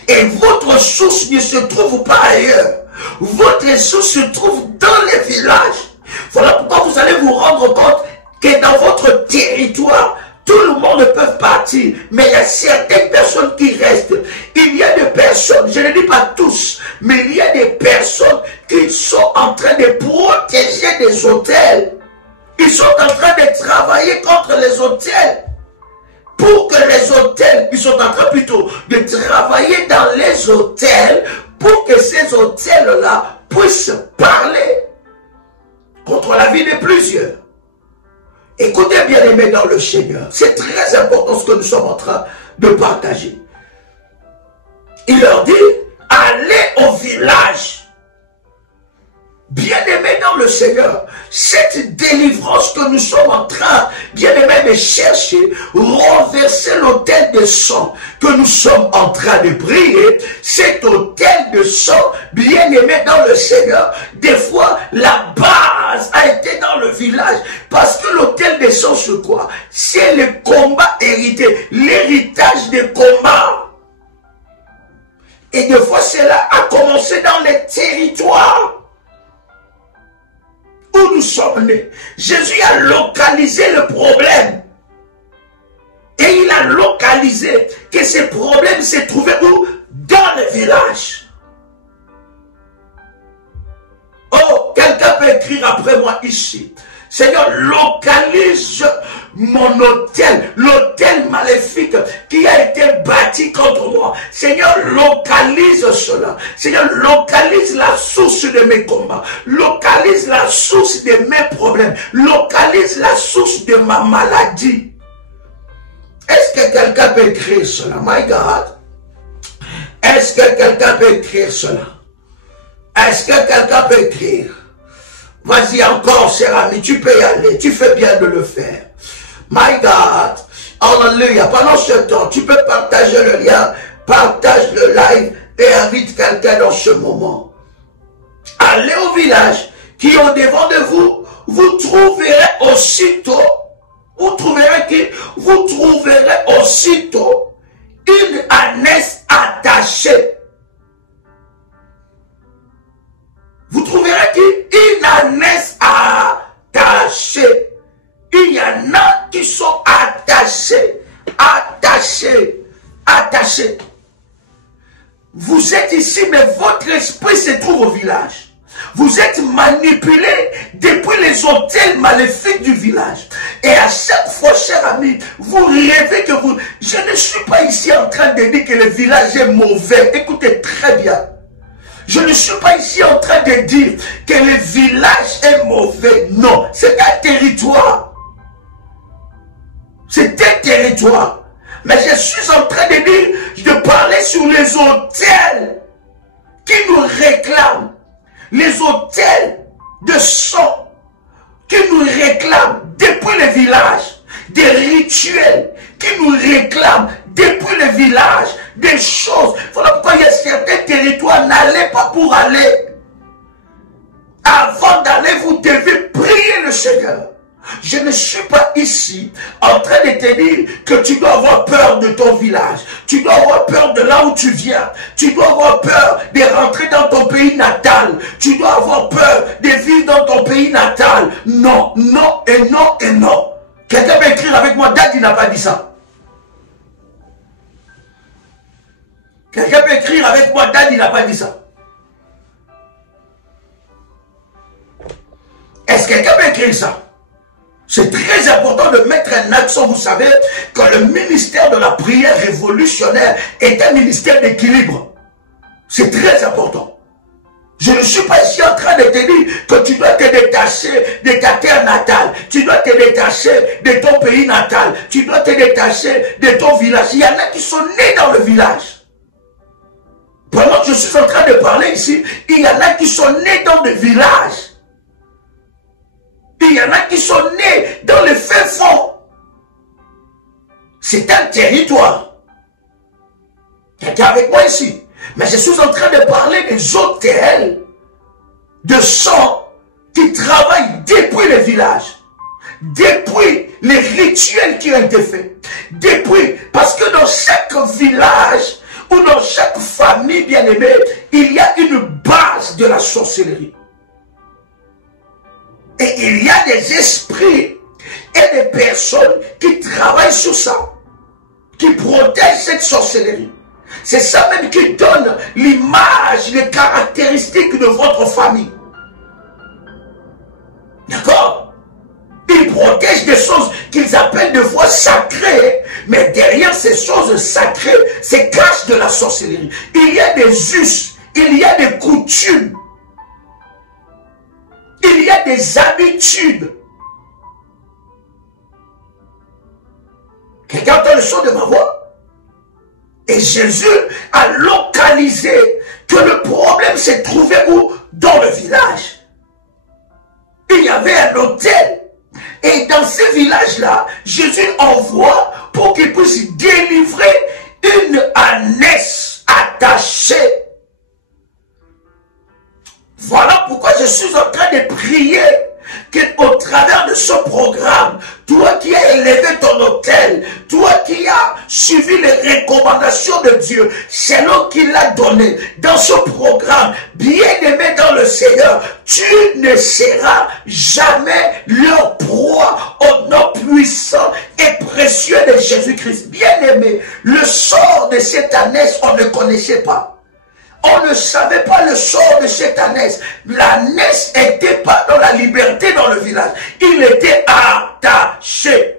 Et votre source source ne se trouve pas ailleurs. Votre source se trouve dans les villages. Voilà pourquoi vous allez vous rendre compte que dans votre territoire, tout le monde ne peut partir, mais il y a certaines personnes qui restent. Il y a des personnes, je ne dis pas tous, mais il y a des personnes qui sont en train de protéger des hôtels. Ils sont en train de travailler contre les hôtels. Pour que les hôtels, ils sont en train plutôt de travailler dans les hôtels pour que ces hôtels-là puissent parler contre la vie de plusieurs. Écoutez bien aimés dans le Seigneur, c'est très important ce que nous sommes en train de partager. Il leur dit, allez au village. Bien-aimés dans le Seigneur, cette délivrance que nous sommes en train, bien-aimés, de chercher, renverser l'autel de sang que nous sommes en train de prier, cet autel de sang, bien-aimés dans le Seigneur, des fois, la base a été dans le village, parce que l'autel de sang, c'est quoi? C'est le combat hérité, l'héritage des combats. Et des fois, cela a commencé dans les territoires où nous sommes nés. Jésus a localisé le problème. Et il a localisé que ce problème s'est trouvé où? Dans le village. Oh, quelqu'un peut écrire après moi ici. Seigneur, localise mon hôtel, l'hôtel maléfique qui a été bâti contre moi. Seigneur, localise cela. Seigneur, localise la source de mes combats. Localise la source de mes problèmes. Localise la source de ma maladie. Est-ce que quelqu'un peut écrire cela? My God. Est-ce que quelqu'un peut écrire cela? Est-ce que quelqu'un peut écrire? Vas-y encore, cher ami, tu peux y aller, tu fais bien de le faire. My God, hallelujah. Pendant ce temps, tu peux partager le lien, partage le live et invite quelqu'un dans ce moment. Allez au village qui est au devant de vous, vous trouverez aussitôt, vous trouverez aussitôt une ânesse attachée. Vous trouverez une ânesse attachée. Il y en a qui sont attachés. Vous êtes ici, mais votre esprit se trouve au village. Vous êtes manipulé depuis les hôtels maléfiques du village. Et à chaque fois, cher ami, vous rêvez que vous... Je ne suis pas ici en train de dire que le village est mauvais. Écoutez très bien. Je ne suis pas ici en train de dire que le village est mauvais. Non, c'est un territoire. C'est un territoire. Mais je suis en train de dire, de parler sur les hôtels qui nous réclament. Les hôtels de sang qui nous réclament depuis le village. Des rituels qui nous réclament depuis le village. Des choses. Voilà pourquoi il y a certains territoires, n'allez pas pour aller. Avant d'aller, vous devez prier le Seigneur. Je ne suis pas ici en train de te dire que tu dois avoir peur de ton village. Tu dois avoir peur de là où tu viens. Tu dois avoir peur de rentrer dans ton pays natal. Tu dois avoir peur de vivre dans ton pays natal. Non, non et non et non. Quelqu'un peut écrire avec moi, Daddy n'a pas dit ça. Quelqu'un peut écrire avec moi, Daddy n'a pas dit ça. Est-ce que quelqu'un peut écrire ça? C'est très important de mettre un accent. Vous savez que le ministère de la prière révolutionnaire est un ministère d'équilibre. C'est très important. Je ne suis pas ici en train de te dire que tu dois te détacher de ta terre natale. Tu dois te détacher de ton pays natal. Tu dois te détacher de ton village. Il y en a qui sont nés dans le village. Pendant que je suis en train de parler ici, il y en a qui sont nés dans des villages. Il y en a qui sont nés dans le fin fond. C'est un territoire. Quelqu'un avec moi ici. Mais je suis en train de parler des hôtels de sang qui travaillent depuis le village. Depuis les rituels qui ont été faits. Depuis, parce que dans chaque village ou dans chaque famille, bien-aimé, il y a une base de la sorcellerie. Et il y a des esprits et des personnes qui travaillent sur ça, qui protègent cette sorcellerie. C'est ça même qui donne l'image, les caractéristiques de votre famille. D'accord? Ils protègent des choses qu'ils appellent de fois sacrées, mais derrière ces choses sacrées, se cache de la sorcellerie. Il y a des us, il y a des coutumes, il y a des habitudes. Quelqu'un entend le son de ma voix? Et Jésus a localisé que le problème s'est trouvé où? Dans le village. Il y avait un hôtel. Et dans ce village-là, Jésus envoie pour qu'il puisse délivrer une ânesse attachée. Voilà pourquoi je suis en train de prier qu'au travers de ce programme, toi qui as élevé ton hôtel, toi qui as suivi les recommandations de Dieu, selon qu'il l'a donné dans ce programme, bien-aimé dans le Seigneur, tu ne seras jamais leur proie au nom puissant et précieux de Jésus-Christ. Bien-aimé, le sort de cette ânesse, on ne connaissait pas. On ne savait pas le sort de cette ânesse. L'ânesse n'était pas dans la liberté dans le village. Il était attaché.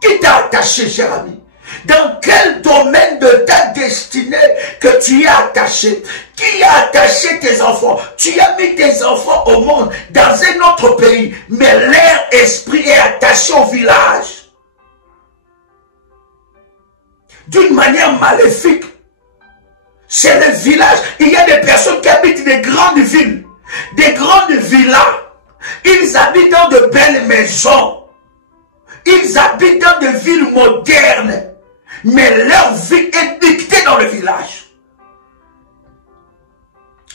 Qui t'a attaché, cher ami? Dans quel domaine de ta destinée que tu es attaché? Qui a attaché tes enfants? Tu as mis tes enfants au monde dans un autre pays, mais leur esprit est attaché au village. D'une manière maléfique. C'est le village. Il y a des personnes qui habitent des grandes villes, des grandes villas. Ils habitent dans de belles maisons. Ils habitent dans des villes modernes. Mais leur vie est dictée dans le village.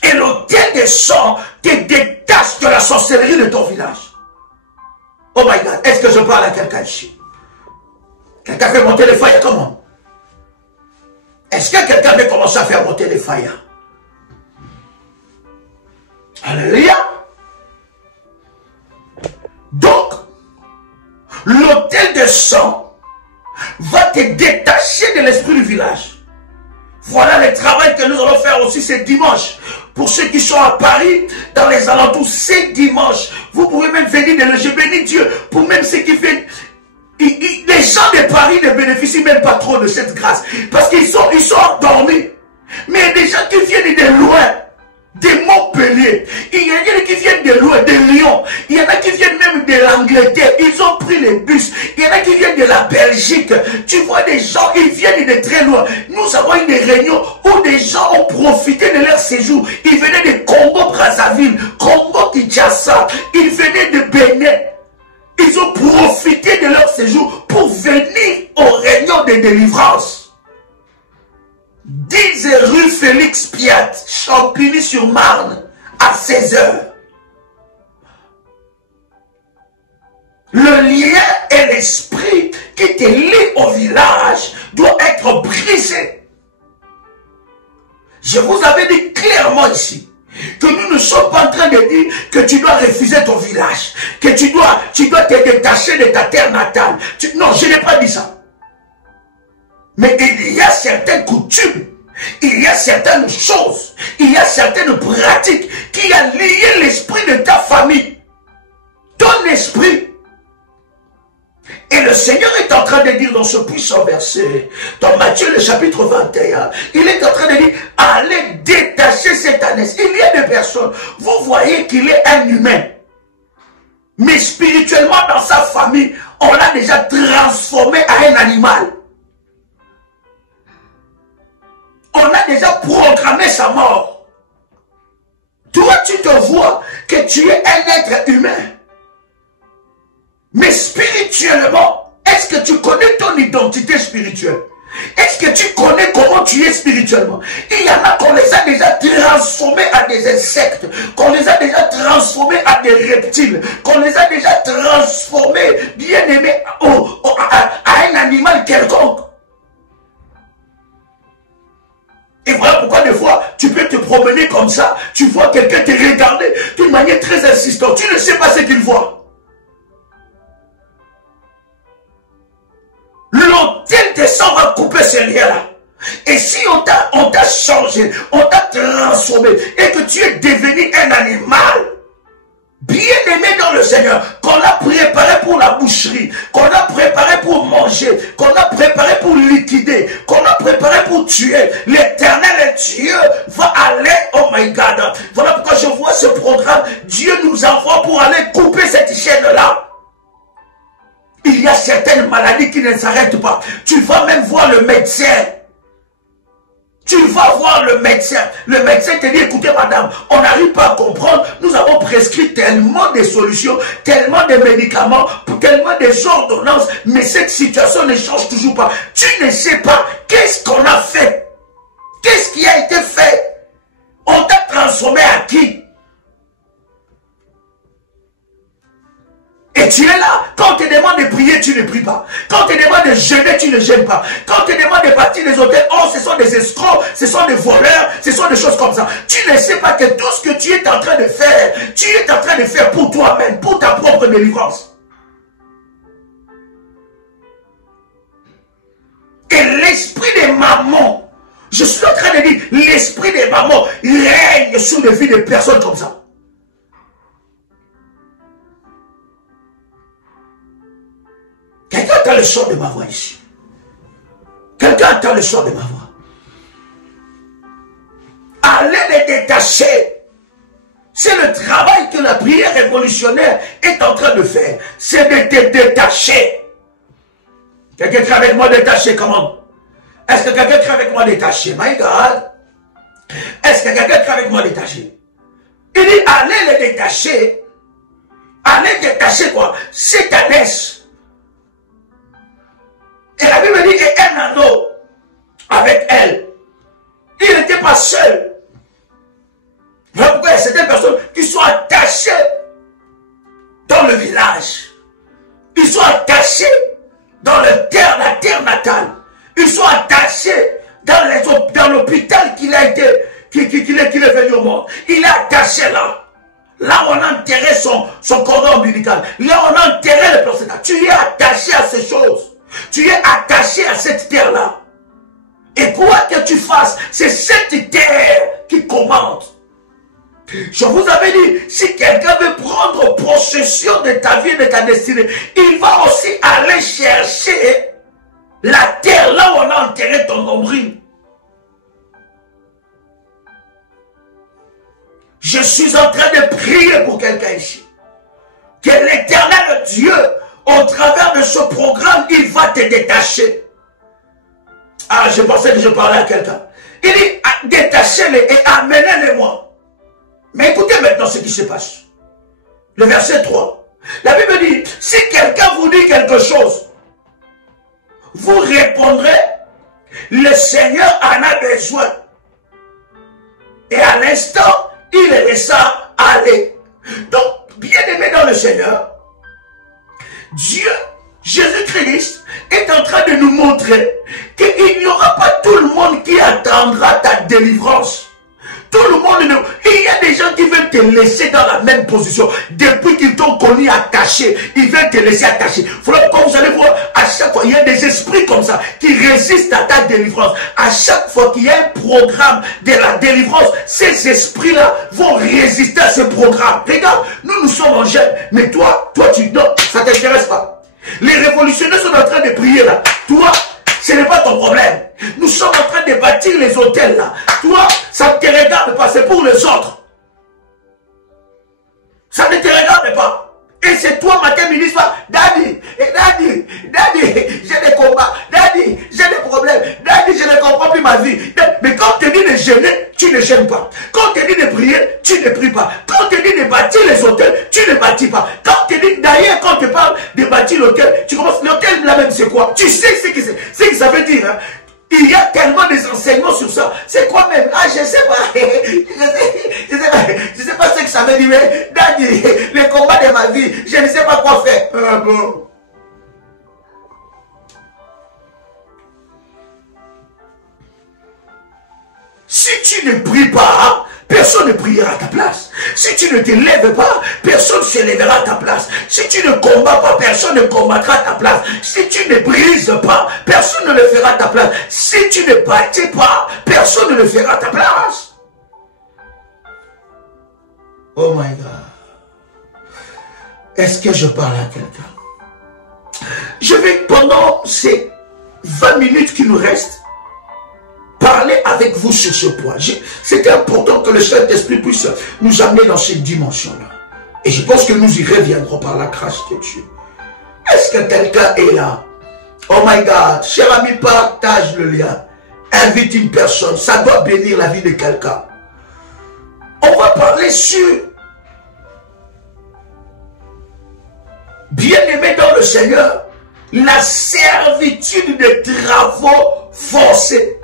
Et l'hôtel des sangs te détache de la sorcellerie de ton village. Oh my God, est-ce que je parle à quelqu'un ici? Quelqu'un fait monter les fires, comment? Est-ce que quelqu'un veut commencer à faire monter les failles? Alléluia. Donc, l'hôtel de sang va te détacher de l'esprit du village. Voilà le travail que nous allons faire aussi ce dimanche. Pour ceux qui sont à Paris, dans les alentours, c'est dimanche. Vous pouvez même venir de le je bénis Dieu. Pour même ceux qui viennent. Les gens de Paris ne bénéficient même pas trop de cette grâce. Parce qu'ils sont endormis. Mais des gens qui viennent de loin, de Montpellier, il y en a qui viennent de loin, de Lyon, il y en a qui viennent même de l'Angleterre, ils ont pris les bus, il y en a qui viennent de la Belgique. Tu vois des gens, ils viennent de très loin. Nous avons eu des réunions où des gens ont profité de leur séjour. Ils venaient de Congo-Brazzaville, Congo-Kinshasa, ils venaient de Bénin. Ils ont profité de leur séjour pour venir aux réunions de délivrance. 10 rue Félix Piat, Champigny-sur-Marne, à 16h. Le lien et l'esprit qui te lie au village doit être brisé. Je vous avais dit clairement ici que nous ne sommes pas en train de dire que tu dois refuser ton village, que tu dois te détacher de ta terre natale. Non, je n'ai pas dit ça. Mais il y a certaines coutumes, il y a certaines choses, il y a certaines pratiques qui ont lié l'esprit de ta famille, ton esprit. Et le Seigneur est en train de dire dans ce puissant verset, dans Matthieu le chapitre 21, il est en train de dire, allez détacher cette ânesse. Il y a des personnes, vous voyez qu'il est un humain. Mais spirituellement dans sa famille, on l'a déjà transformé à un animal. On a déjà programmé sa mort. Toi, tu te vois que tu es un être humain. Mais spirituellement, est-ce que tu connais ton identité spirituelle? Est-ce que tu connais comment tu es spirituellement? Il y en a qu'on les a déjà transformés à des insectes, qu'on les a déjà transformés à des reptiles, qu'on les a déjà transformés, bien aimés, à un animal quelconque. Et voilà pourquoi des fois, promener comme ça, tu vois quelqu'un te regarder d'une manière très insistante. Tu ne sais pas ce qu'il voit. L'autel de sang va couper ce lien-là. Et si on t'a changé, on t'a transformé, et que tu es devenu un animal, bien aimé dans le Seigneur, qu'on a préparé pour la boucherie, qu'on a préparé pour manger, qu'on a préparé pour liquider, qu'on a préparé pour tuer, l'Éternel Dieu va aller, oh my God, voilà pourquoi je vois ce programme, Dieu nous envoie pour aller couper cette chaîne-là. Il y a certaines maladies qui ne s'arrêtent pas. Tu vas même voir le médecin. Tu vas voir le médecin. Le médecin te dit, écoutez madame, on n'arrive pas à comprendre. Nous avons prescrit tellement de solutions, tellement de médicaments, tellement des ordonnances, mais cette situation ne change toujours pas. Tu ne sais pas qu'est-ce qu'on a fait. Qu'est-ce qui a été fait? On t'a transformé à qui? Et tu es là. Quand on te demande de prier, tu ne pries pas. Quand on te demande de jeûner, tu ne jeûnes pas. Quand on te demande de partir des hôtels, oh, ce sont des escrocs, ce sont des voleurs, ce sont des choses comme ça. Tu ne sais pas que tout ce que tu es en train de faire, tu es en train de faire pour toi-même, pour ta propre délivrance. Et l'esprit des mamans, je suis en train de dire, l'esprit des mamans règne sur les vies de personnes comme ça. Quelqu'un entend le son de ma voix ici. Quelqu'un entend le son de ma voix. Allez les détacher. C'est le travail que la prière révolutionnaire est en train de faire. C'est de te détacher. Quelqu'un qui est avec moi détaché comment? Est-ce que quelqu'un qui est avec moi détaché? My God. Est-ce que quelqu'un qui est avec moi détaché? Il dit allez les détacher. Allez détacher quoi? C'est ta laisse. Et la Bible dit et un anneau avec elle. Il n'était pas seul. Voilà pourquoi il y a certaines personnes qui sont attachées dans le village. Ils sont attachés dans la terre natale. Ils sont attachés dans l'hôpital qu'il est venu au monde. Il est attaché là. Là où on a enterré son cordon ombilical. Là où on a enterré le placenta. Tu es attaché à ces choses. Tu es attaché à cette terre-là. Et quoi que tu fasses, c'est cette terre qui commande. Je vous avais dit, si quelqu'un veut prendre possession de ta vie et de ta destinée, il va aussi aller chercher la terre là où on a enterré ton nombril. Je suis en train de prier pour quelqu'un ici. Que l'Éternel Dieu, au travers de ce programme, il va te détacher. Ah, je pensais que je parlais à quelqu'un. Il dit, détachez-les et amenez-les-moi. Mais écoutez maintenant ce qui se passe. Le verset 3. La Bible dit, si quelqu'un vous dit quelque chose, vous répondrez, le Seigneur en a besoin. Et à l'instant, il les laissa aller. Donc, bien aimé dans le Seigneur, Dieu, Jésus-Christ, est en train de nous montrer qu'il n'y aura pas tout le monde qui attendra ta délivrance. Tout le monde, il y a des gens qui veulent te laisser dans la même position. Depuis qu'ils t'ont connu attaché, ils veulent te laisser attaché. Voilà pourquoi vous allez voir, à chaque fois, il y a des esprits comme ça qui résistent à ta délivrance. À chaque fois qu'il y a un programme de la délivrance, ces esprits-là vont résister à ce programme. Regarde, nous sommes en jeûne, mais toi, non, ça ne t'intéresse pas. Les révolutionnaires sont en train de prier là. Toi, ce n'est pas ton problème. Nous sommes en train de bâtir les hôtels là. Toi, ça ne te regarde pas, c'est pour les autres. Ça ne te regarde pas. Et c'est toi, matin, midi, soir, Daddy, j'ai des combats, Daddy, j'ai des problèmes, Daddy, je ne comprends plus ma vie. Mais quand on te dit de jeûner, tu ne jeûnes pas. Quand on te dit de prier, tu ne pries pas. Quand on te dit de bâtir les hôtels, tu ne bâtis pas. Quand on te dit, d'ailleurs, quand on te parle de bâtir l'hôtel, tu commences, l'hôtel là-même, c'est quoi? Tu sais ce que ça veut dire, hein? Il y a tellement des enseignements sur ça. C'est quoi même? Ah, je sais pas. Je sais pas ce que ça veut dire. Mais, Daddy, les combats de ma vie, je ne sais pas quoi faire. Ah bon. Si Si tu ne pries pas, personne ne priera à ta place. Si tu ne te lèves pas, personne ne se lèvera à ta place. Si tu ne combats pas, personne ne combattra à ta place. Si tu ne brises pas, personne ne le fera à ta place. Si tu ne bâtis pas, personne ne le fera à ta place. Oh my God. Est-ce que je parle à quelqu'un? Je vais, pendant ces 20 minutes qui nous restent, parler avec vous sur ce point. C'est important que le Saint-Esprit puisse nous amener dans cette dimension-là. Et je pense que nous y reviendrons par la grâce de Dieu. Est-ce que quelqu'un est là? Oh my God, cher ami, partage le lien. Invite une personne. Ça doit bénir la vie de quelqu'un. On va parler sur bien-aimé dans le Seigneur, la servitude des travaux forcés.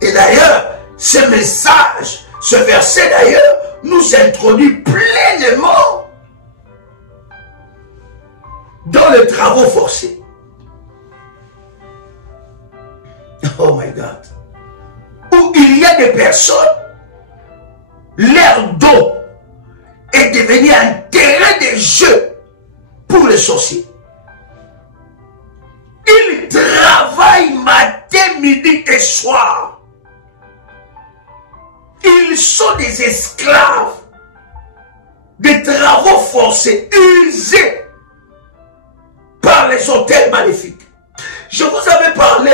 Et d'ailleurs, ce message, ce verset d'ailleurs, nous introduit pleinement dans les travaux forcés. Oh my God. Où il y a des personnes, leur dos est devenu un terrain de jeu pour les sorciers. Ils travaillent matin, midi et soir. Ils sont des esclaves des travaux forcés, usés par les hôtels maléfiques. Je vous avais parlé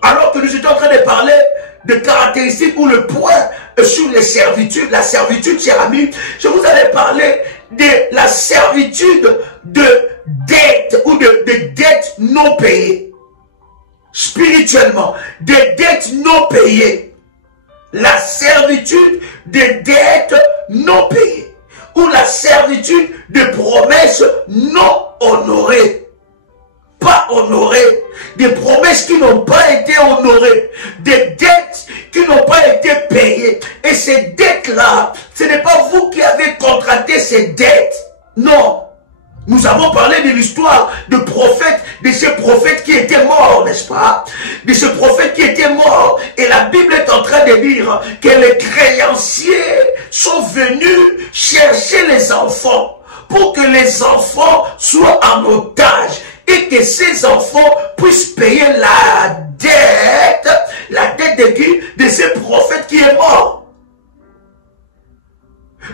alors que nous étions en train de parler de caractéristiques ou le point sur les servitudes, la servitude, cher ami, je vous avais parlé de la servitude de dette ou de dettes non payées. Spirituellement, des dettes non payées. La servitude des dettes non payées. Ou la servitude de promesses non honorées. Pas honorées, des promesses qui n'ont pas été honorées, des dettes qui n'ont pas été payées. Et ces dettes-là, ce n'est pas vous qui avez contracté ces dettes. Non. Nous avons parlé de l'histoire de prophètes, de ces prophètes qui étaient morts, n'est-ce pas? De ce prophète qui était mort. Et la Bible est en train de dire que les créanciers sont venus chercher les enfants pour que les enfants soient en otage. Et que ces enfants puissent payer la dette de qui? De ce prophète qui est mort.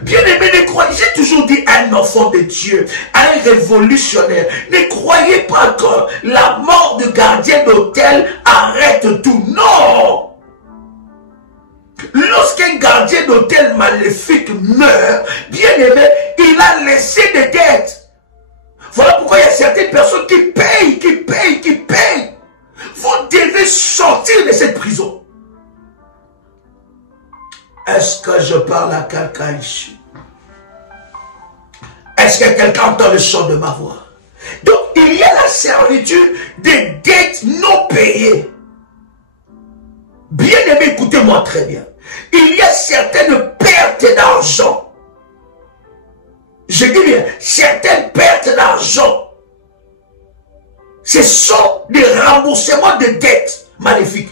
Bien aimé, ne croyez, j'ai toujours dit un enfant de Dieu, un révolutionnaire. Ne croyez pas que la mort de gardien d'hôtel arrête tout. Non! Lorsqu'un gardien d'hôtel maléfique meurt, bien aimé, il a laissé des dettes. Voilà pourquoi il y a certaines personnes qui payent. Vous devez sortir de cette prison. Est-ce que je parle à quelqu'un ici? Est-ce que quelqu'un entend le son de ma voix? Donc, il y a la servitude des dettes non payées. Bien aimé, écoutez-moi très bien. Il y a certaines pertes d'argent. Je dis bien, certaines pertes d'argent, ce sont des remboursements de dettes maléfiques.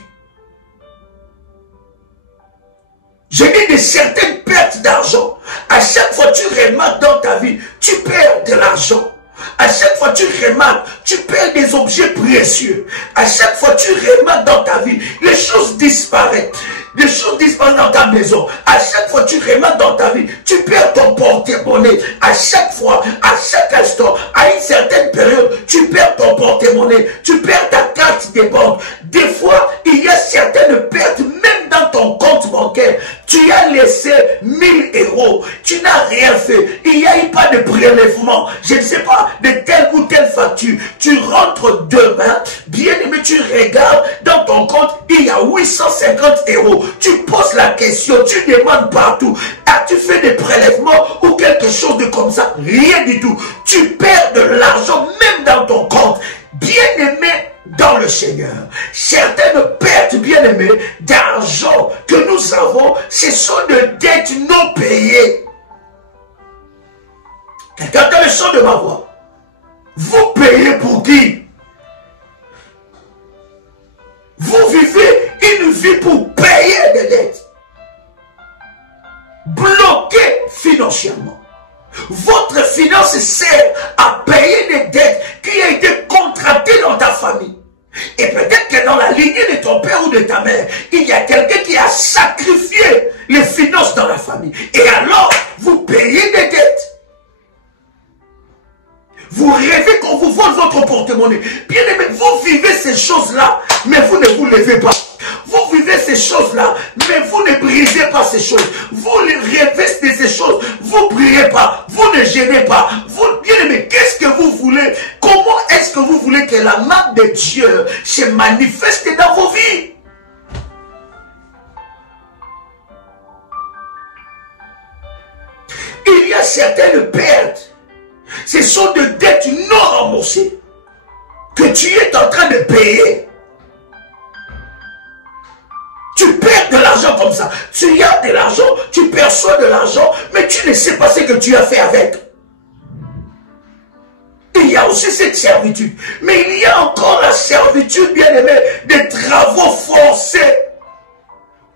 Je dis de certaines pertes d'argent. À chaque fois que tu remarques dans ta vie, tu perds de l'argent. À chaque fois que tu remarques, tu perds des objets précieux. À chaque fois que tu remarques dans ta vie, les choses disparaissent. Les choses disparaissent dans ta maison. À chaque fois que tu remarques dans ta vie, tu perds ton porte-monnaie. À chaque fois, à chaque instant, à une certaine période, tu perds ton porte-monnaie. Tu perds ta carte de banque. Des fois, il y a certaines pertes, même dans ton compte bancaire. Tu as laissé 1000 €. Tu n'as rien fait. Il n'y a eu pas de prélèvement. Je ne sais pas, de telle ou telle facture. Tu rentres demain, bien aimé, tu regardes dans ton compte, il y a 850 €. Tu poses la question, tu demandes partout. As-tu fait des prélèvements ou quelque chose de comme ça? Rien du tout. Tu perds de l'argent même dans ton compte. Bien aimé dans le Seigneur. Certaines pertes, bien aimées, d'argent que nous avons, ce sont des dettes non payées. Quelqu'un entend le son de ma voix? Vous payez pour qui? Vous vivez une vie pour payer des dettes. Bloqué financièrement. Votre finance sert à payer des dettes qui ont été contractées dans ta famille. Et peut-être que dans la lignée de ton père ou de ta mère, il y a quelqu'un qui a sacrifié les finances dans la famille. Et alors, vous payez des dettes. Vous rêvez qu'on vous vole votre porte-monnaie. Bien aimé, vous vivez ces choses-là, mais vous ne vous levez pas. Vous vivez ces choses-là, mais vous ne brisez pas ces choses. Vous rêvez de ces choses, vous ne priez pas, vous ne gênez pas. Vous, bien aimé, qu'est-ce que vous voulez? Comment est-ce que vous voulez que la main de Dieu se manifeste dans vos vies? Il y a certaines pertes. Ce sont des dettes non remboursées que tu es en train de payer. Tu perds de l'argent comme ça. Tu as de l'argent, tu perçois de l'argent, mais tu ne sais pas ce que tu as fait avec. Il y a aussi cette servitude. Mais il y a encore la servitude, bien aimé, des travaux forcés.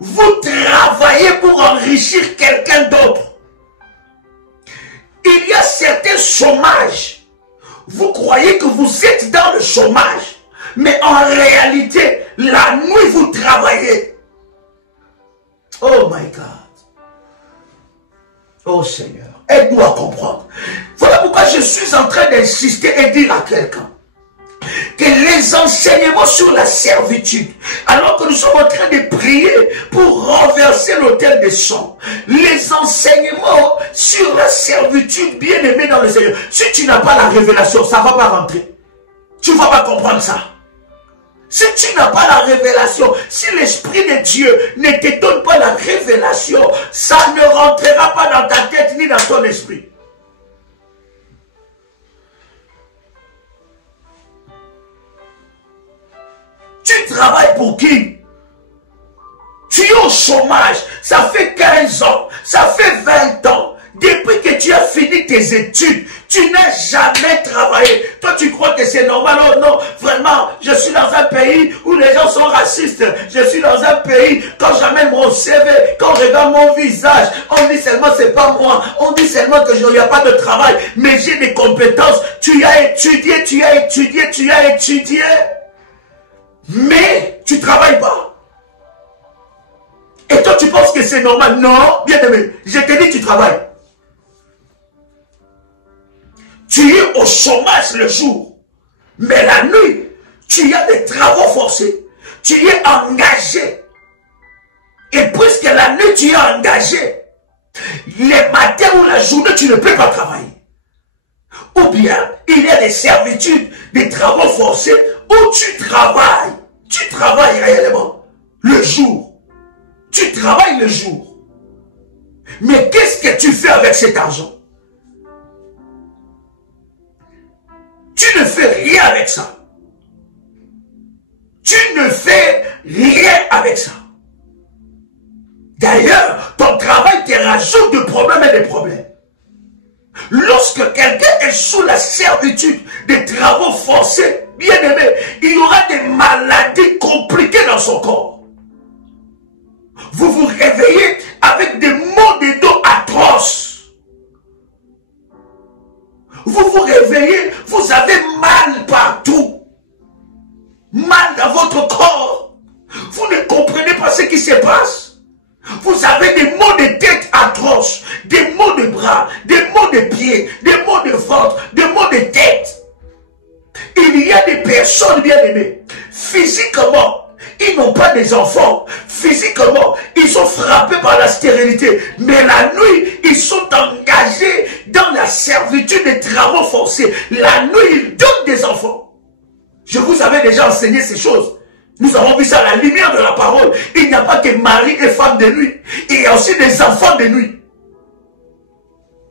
Vous travaillez pour enrichir quelqu'un d'autre. Il y a certains chômages. Vous croyez que vous êtes dans le chômage. Mais en réalité, la nuit, vous travaillez. Oh my God. Oh Seigneur, aide-nous à comprendre. Voilà pourquoi je suis en train d'insister et dire à quelqu'un que les enseignements sur la servitude, alors que nous sommes en train de prier pour renverser l'autel des sang, les enseignements sur la servitude, bien aimé dans le Seigneur, si tu n'as pas la révélation, ça ne va pas rentrer. Tu ne vas pas comprendre ça. Si tu n'as pas la révélation, si l'Esprit de Dieu ne te donne pas la révélation, ça ne rentrera pas dans ta tête ni dans ton esprit. Tu travailles pour qui? Tu es au chômage, ça fait 15 ans, ça fait 20 ans. Depuis que tu as fini tes études, tu n'as jamais travaillé. Toi, tu crois que c'est normal? Oh non, vraiment, je suis dans un pays où les gens sont racistes. Je suis dans un pays, quand j'amène mon CV, quand on regarde mon visage, on dit seulement c'est pas moi. On dit seulement que je n'y a pas de travail. Mais j'ai des compétences. Tu as étudié, tu as étudié, tu as étudié. Mais tu ne travailles pas. Et toi, tu penses que c'est normal? Non, bien aimé, je te dis, tu travailles. Tu es au chômage le jour, mais la nuit, tu as des travaux forcés. Tu es engagé. Et puisque la nuit, tu es engagé, les matins ou la journée, tu ne peux pas travailler. Ou bien, il y a des servitudes, des travaux forcés où tu travailles. Tu travailles réellement le jour. Tu travailles le jour. Mais qu'est-ce que tu fais avec cet argent? Tu ne fais rien avec ça. Tu ne fais rien avec ça. D'ailleurs, ton travail te rajoute de problèmes et de problèmes. Lorsque quelqu'un est sous la servitude des travaux forcés, bien aimé, il y aura des maladies compliquées dans son corps. Vous vous réveillez avec des maux de dos atroces. Vous vous réveillez, vous avez mal partout. Mal dans votre corps. Vous ne comprenez pas ce qui se passe. Vous avez des maux de tête atroces, des maux de bras, des maux de pieds, des maux de ventre, des maux de tête. Il y a des personnes bien aimées, physiquement, ils n'ont pas des enfants. Physiquement, ils sont frappés par la stérilité. Mais la nuit, ils sont engagés dans la servitude des travaux forcés. La nuit, ils donnent des enfants. Je vous avais déjà enseigné ces choses. Nous avons vu ça à la lumière de la parole. Il n'y a pas que mari et femme de nuit. Il y a aussi des enfants de nuit.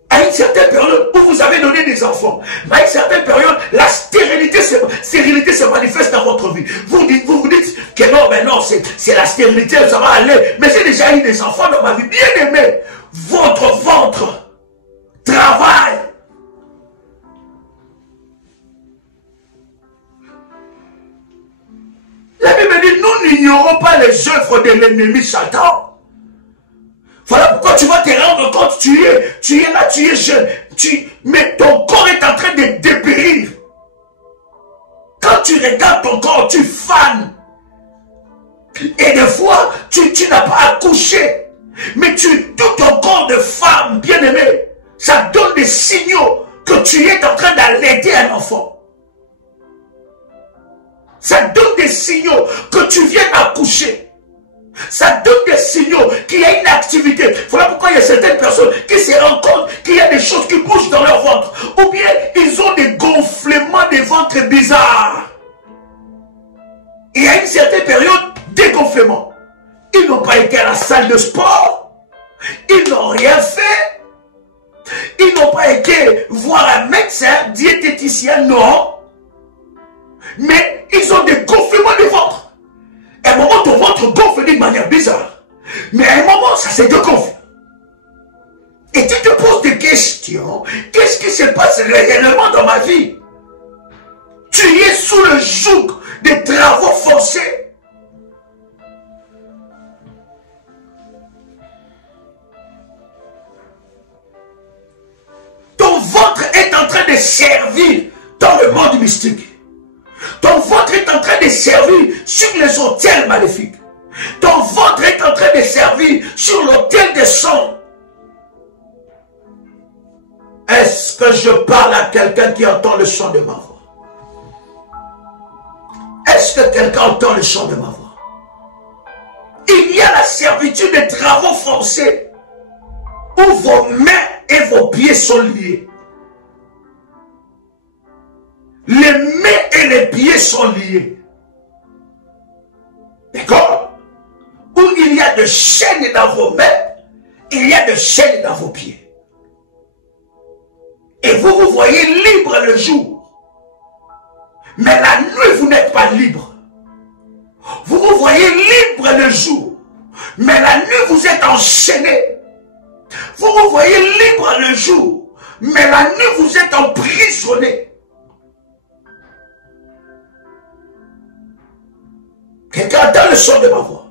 À une certaine période où vous avez donné des enfants, mais à une certaine période, la stérilité se manifeste dans votre vie. Vous vous dites que non, mais non, c'est la stérilité, ça va aller. Mais j'ai déjà eu des enfants dans ma vie. Bien aimé, votre ventre travaille. n'ignorons pas les œuvres de l'ennemi Satan. Voilà pourquoi tu vas te rendre compte, tu es là, tu es jeune, mais ton corps est en train de dépérir. Quand tu regardes ton corps, tu fanes. Et des fois, tu n'as pas accouché. Mais tout ton corps de femme bien-aimée, ça donne des signaux que tu es en train d'allaiter un enfant. Ça donne des signaux que tu viens accoucher. Ça donne des signaux qu'il y a une activité. Voilà pourquoi il y a certaines personnes qui se rendent compte qu'il y a des choses qui bougent dans leur ventre. Ou bien ils ont des gonflements de ventre bizarres. Il y a une certaine période dégonflement. Ils n'ont pas été à la salle de sport. Ils n'ont rien fait. Ils n'ont pas été voir un médecin, diététicien, non. Mais ils ont des gonflements de ventre. À un moment, ton ventre gonfle d'une manière bizarre. Mais à un moment, ça se dégonfle. Et tu te poses des questions. Qu'est-ce qui se passe réellement dans ma vie? Tu es sous le joug des travaux forcés. Ton ventre est en train de servir dans le monde mystique. Ton ventre est en train de servir sur les autels maléfiques. Ton ventre est en train de servir sur l'autel des sang. Est-ce que je parle à quelqu'un qui entend le son de ma voix? Est-ce que quelqu'un entend le son de ma voix? Il y a la servitude des travaux forcés où vos mains et vos pieds sont liés. Les mains et les pieds sont liés. D'accord? Où il y a de chaînes dans vos mains, il y a de chaînes dans vos pieds. Et vous vous voyez libre le jour. Mais la nuit, vous n'êtes pas libre. Vous vous voyez libre le jour. Mais la nuit, vous êtes enchaîné. Vous vous voyez libre le jour. Mais la nuit, vous êtes emprisonné. Quelqu'un entend le son de ma voix.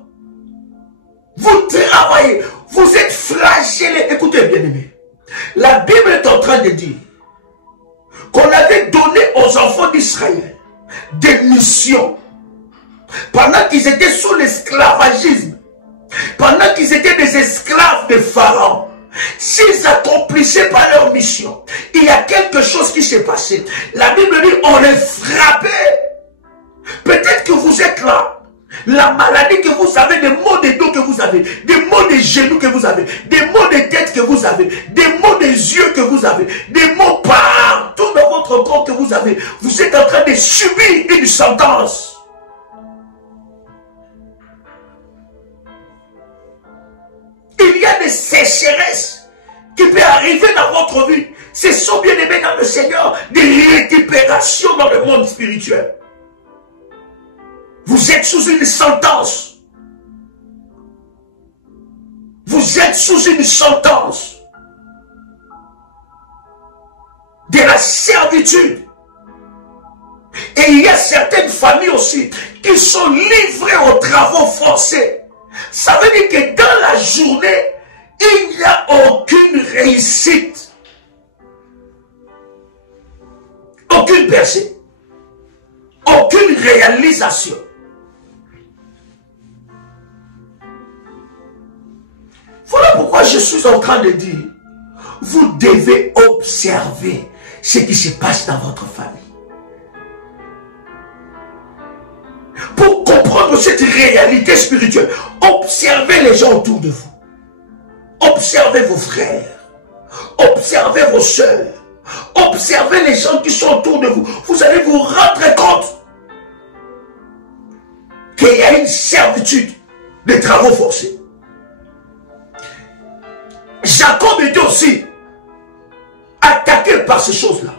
Vous travaillez, vous êtes flagellés. Écoutez bien aimé, la Bible est en train de dire qu'on avait donné aux enfants d'Israël des missions pendant qu'ils étaient sous l'esclavagisme, pendant qu'ils étaient des esclaves de Pharaon. S'ils accomplissaient pas leur mission, il y a quelque chose qui s'est passé. La Bible dit on les frappait. Peut-être que vous êtes là. La maladie que vous avez, des maux de dos que vous avez, des maux de genoux que vous avez, des maux de tête que vous avez, des maux des yeux que vous avez, des maux partout dans votre corps que vous avez, vous êtes en train de subir une sentence. Il y a des sécheresses qui peuvent arriver dans votre vie. Ce sont bien aimés dans le Seigneur des récupérations dans le monde spirituel. Vous êtes sous une sentence. Vous êtes sous une sentence de la servitude. Et il y a certaines familles aussi qui sont livrées aux travaux forcés. Ça veut dire que dans la journée, il n'y a aucune réussite. Aucune percée. Aucune réalisation. Voilà pourquoi je suis en train de dire, vous devez observer ce qui se passe dans votre famille. Pour comprendre cette réalité spirituelle, observez les gens autour de vous. Observez vos frères. Observez vos sœurs. Observez les gens qui sont autour de vous. Vous allez vous rendre compte qu'il y a une servitude des travaux forcés. Jacob était aussi attaqué par ces choses-là.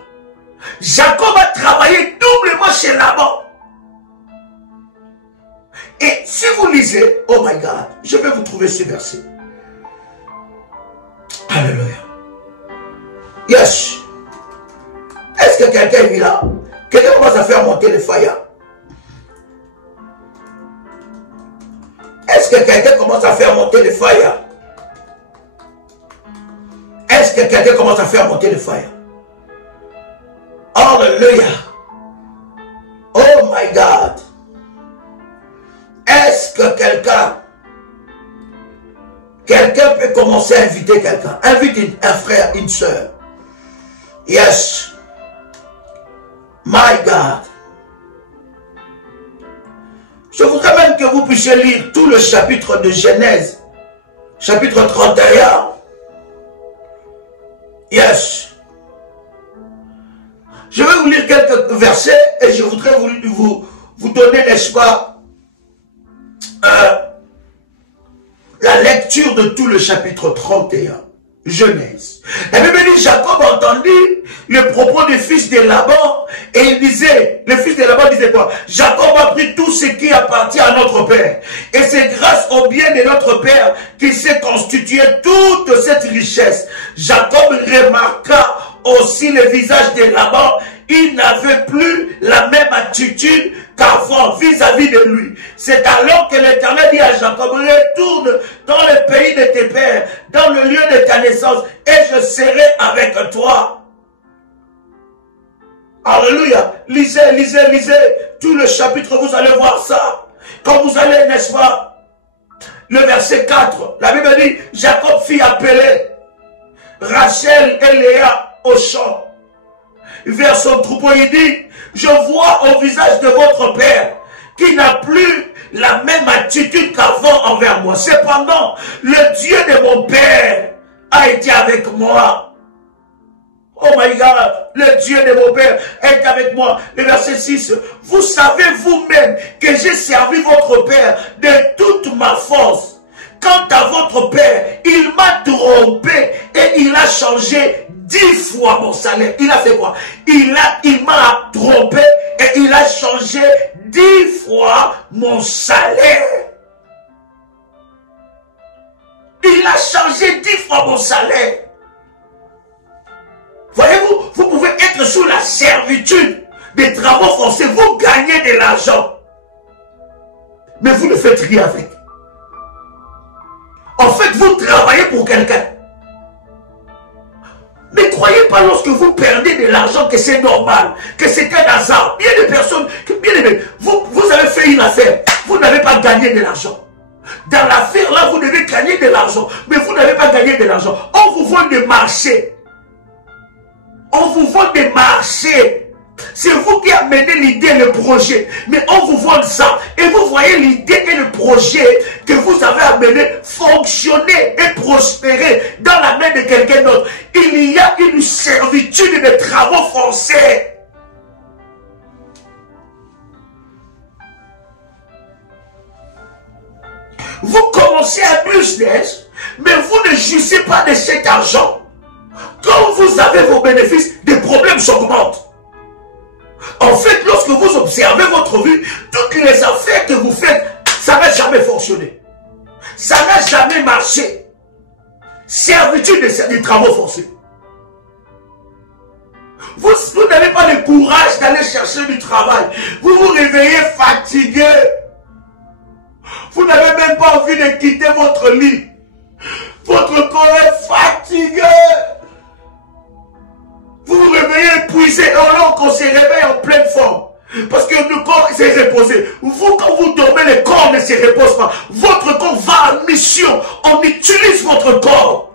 Jacob a travaillé doublement chez Laban. Et si vous lisez, oh my God, je vais vous trouver ce verset. Alléluia. Yes. Est-ce que quelqu'un est là? Quelqu'un commence à faire monter les failles. commence à faire monter le fire? Est-ce que quelqu'un commence à faire monter le fire? Alléluia. Oh my God. Est-ce que quelqu'un peut commencer à inviter quelqu'un? Invite un frère, une soeur. Yes. My God. Je voudrais même que vous puissiez lire tout le chapitre de Genèse. Chapitre 31. Yes. Je vais vous lire quelques versets et je voudrais vous donner, n'est-ce pas, la lecture de tout le chapitre 31. Genèse. La Bible dit, Jacob entendit le propos des fils de Laban et il disait, le fils de Laban disait quoi? Jacob a pris tout ce qui appartient à notre père. Et c'est grâce au bien de notre père qu'il s'est constitué toute cette richesse. Jacob remarqua aussi le visage de Laban. Il n'avait plus la même attitude qu'avant vis-à-vis de lui. C'est alors que l'Éternel dit à Jacob, retourne dans le pays de tes pères, dans le lieu de ta naissance, et je serai avec toi. Alléluia. Lisez, lisez, lisez tout le chapitre, vous allez voir ça. Quand vous allez, n'est-ce pas, le verset 4, la Bible dit, Jacob fit appeler Rachel et Léa au champ. Vers son troupeau, il dit, je vois au visage de votre père qui n'a plus la même attitude qu'avant envers moi. Cependant, le Dieu de mon père a été avec moi. Oh my God, le Dieu de mon père est avec moi. Le verset 6, vous savez vous-même que j'ai servi votre père de toute ma force. Quant à votre père, il m'a trompé et il a changé 10 fois mon salaire. Il a fait quoi? Il m'a trompé et il a changé 10 fois mon salaire. Il a changé 10 fois mon salaire. Voyez-vous, vous pouvez être sous la servitude des travaux forcés. Vous gagnez de l'argent. Mais vous ne faites rien avec. En fait, vous travaillez pour quelqu'un. Ne croyez pas lorsque vous perdez de l'argent que c'est normal, que c'est un hasard. Bien des personnes, bien aimés, vous avez fait une affaire, vous n'avez pas gagné de l'argent. Dans l'affaire là, vous devez gagner de l'argent, mais vous n'avez pas gagné de l'argent. On vous vend des marchés. On vous vend des marchés. C'est vous qui amenez l'idée, le projet. Mais on vous vend ça. Et vous voyez l'idée et le projet que vous avez amené fonctionner et prospérer dans la main de quelqu'un d'autre. Il y a une servitude de travaux forcés. Vous commencez un business, mais vous ne jouissez pas de cet argent. Quand vous avez vos bénéfices, des problèmes s'augmentent. En fait, lorsque vous observez votre vie, toutes les affaires que vous faites, ça n'a jamais fonctionné. Ça n'a jamais marché. Servitude des travaux forcés. Vous n'avez pas le courage d'aller chercher du travail. Vous vous réveillez fatigué. Vous n'avez même pas envie de quitter votre lit. Votre corps est fatigué. Vous vous réveillez épuisé, alors qu'on se réveille en pleine forme. Parce que le corps s'est reposé. Vous, quand vous dormez, le corps ne se repose pas. Votre corps va en mission. On utilise votre corps.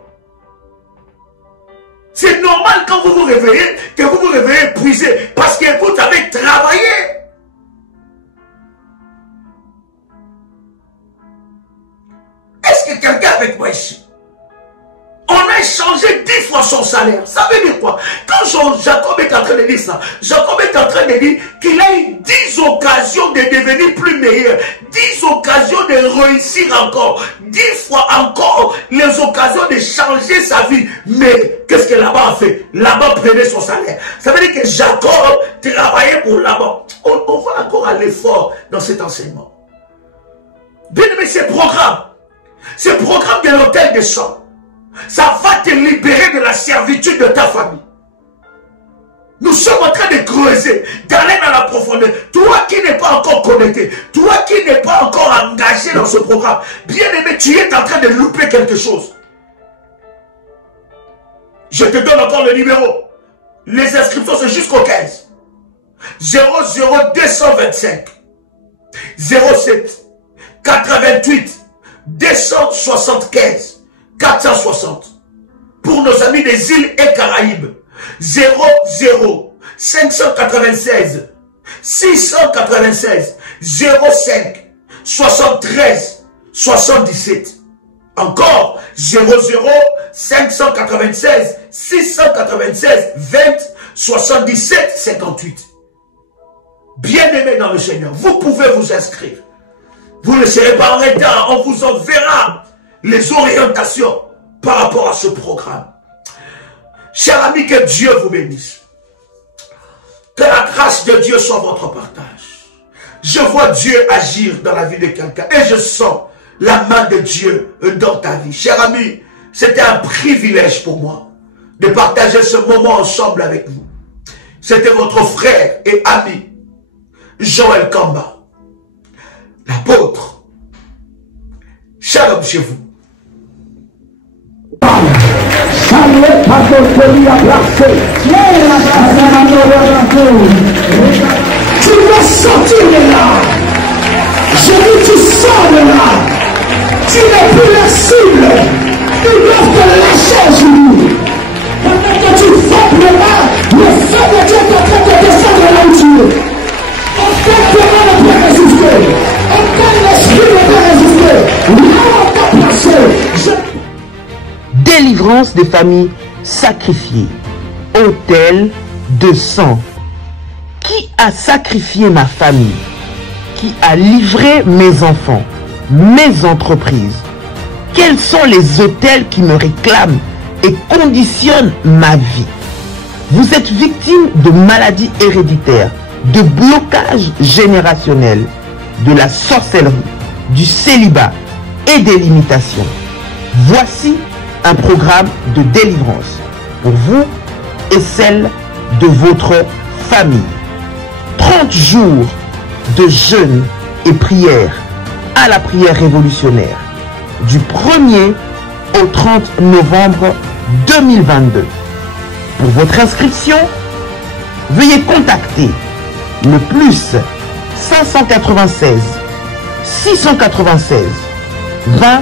C'est normal quand vous vous réveillez, que vous vous réveillez épuisé. Parce que vous avez travaillé. Est-ce que quelqu'un est avec moi ici? On a échangé 10 fois son salaire. Ça veut dire quoi? Quand Jacob est en train de dire ça, Jacob est en train de dire qu'il a eu 10 occasions de devenir plus meilleur, 10 occasions de réussir encore, 10 fois encore les occasions de changer sa vie. Mais qu'est-ce que Laban a fait? Laban prenait son salaire. Ça veut dire que Jacob travaillait pour Laban. On va encore aller fort dans cet enseignement. Bien aimé, ce programme de l'hôtel des champs, ça va te libérer de la servitude de ta famille. Nous sommes en train de creuser, d'aller dans la profondeur. Toi qui n'es pas encore connecté, toi qui n'es pas encore engagé dans ce programme, bien aimé, tu es en train de louper quelque chose. Je te donne encore le numéro. Les inscriptions, c'est jusqu'au 15. 00225 07 88 275 460. Pour nos amis des îles et Caraïbes, 00 596 696 05 73 77. Encore 00 596 696 20 77 58. Bien-aimés dans le Seigneur, vous pouvez vous inscrire. Vous ne serez pas en retard, on vous enverra les orientations par rapport à ce programme. Chers amis, que Dieu vous bénisse. Que la grâce de Dieu soit votre partage. Je vois Dieu agir dans la vie de quelqu'un et je sens la main de Dieu dans ta vie. Chers amis, c'était un privilège pour moi de partager ce moment ensemble avec vous. C'était votre frère et ami, Joël Kamba, l'apôtre. Shalom chez vous. Tu dois sortir de là. Je dis tu sors de là. Tu n'es plus la cible. Ils doivent te lâcher aujourd'hui. Pendant que tu frappes le bas, le feu de Dieu est en train de descendre là où tu es. Aucun courant ne peut résister. Aucun esprit ne peut résister. Là où on t'a placé, Délivrance des familles sacrifiées. Autel de sang. Qui a sacrifié ma famille? Qui a livré mes enfants, mes entreprises? Quels sont les autels qui me réclament et conditionnent ma vie? Vous êtes victime de maladies héréditaires, de blocages générationnels, de la sorcellerie, du célibat et des limitations. Voici un programme de délivrance pour vous et celle de votre famille. 30 jours de jeûne et prière à la prière révolutionnaire du 1er au 30 novembre 2022. Pour votre inscription, veuillez contacter le plus 596 696 20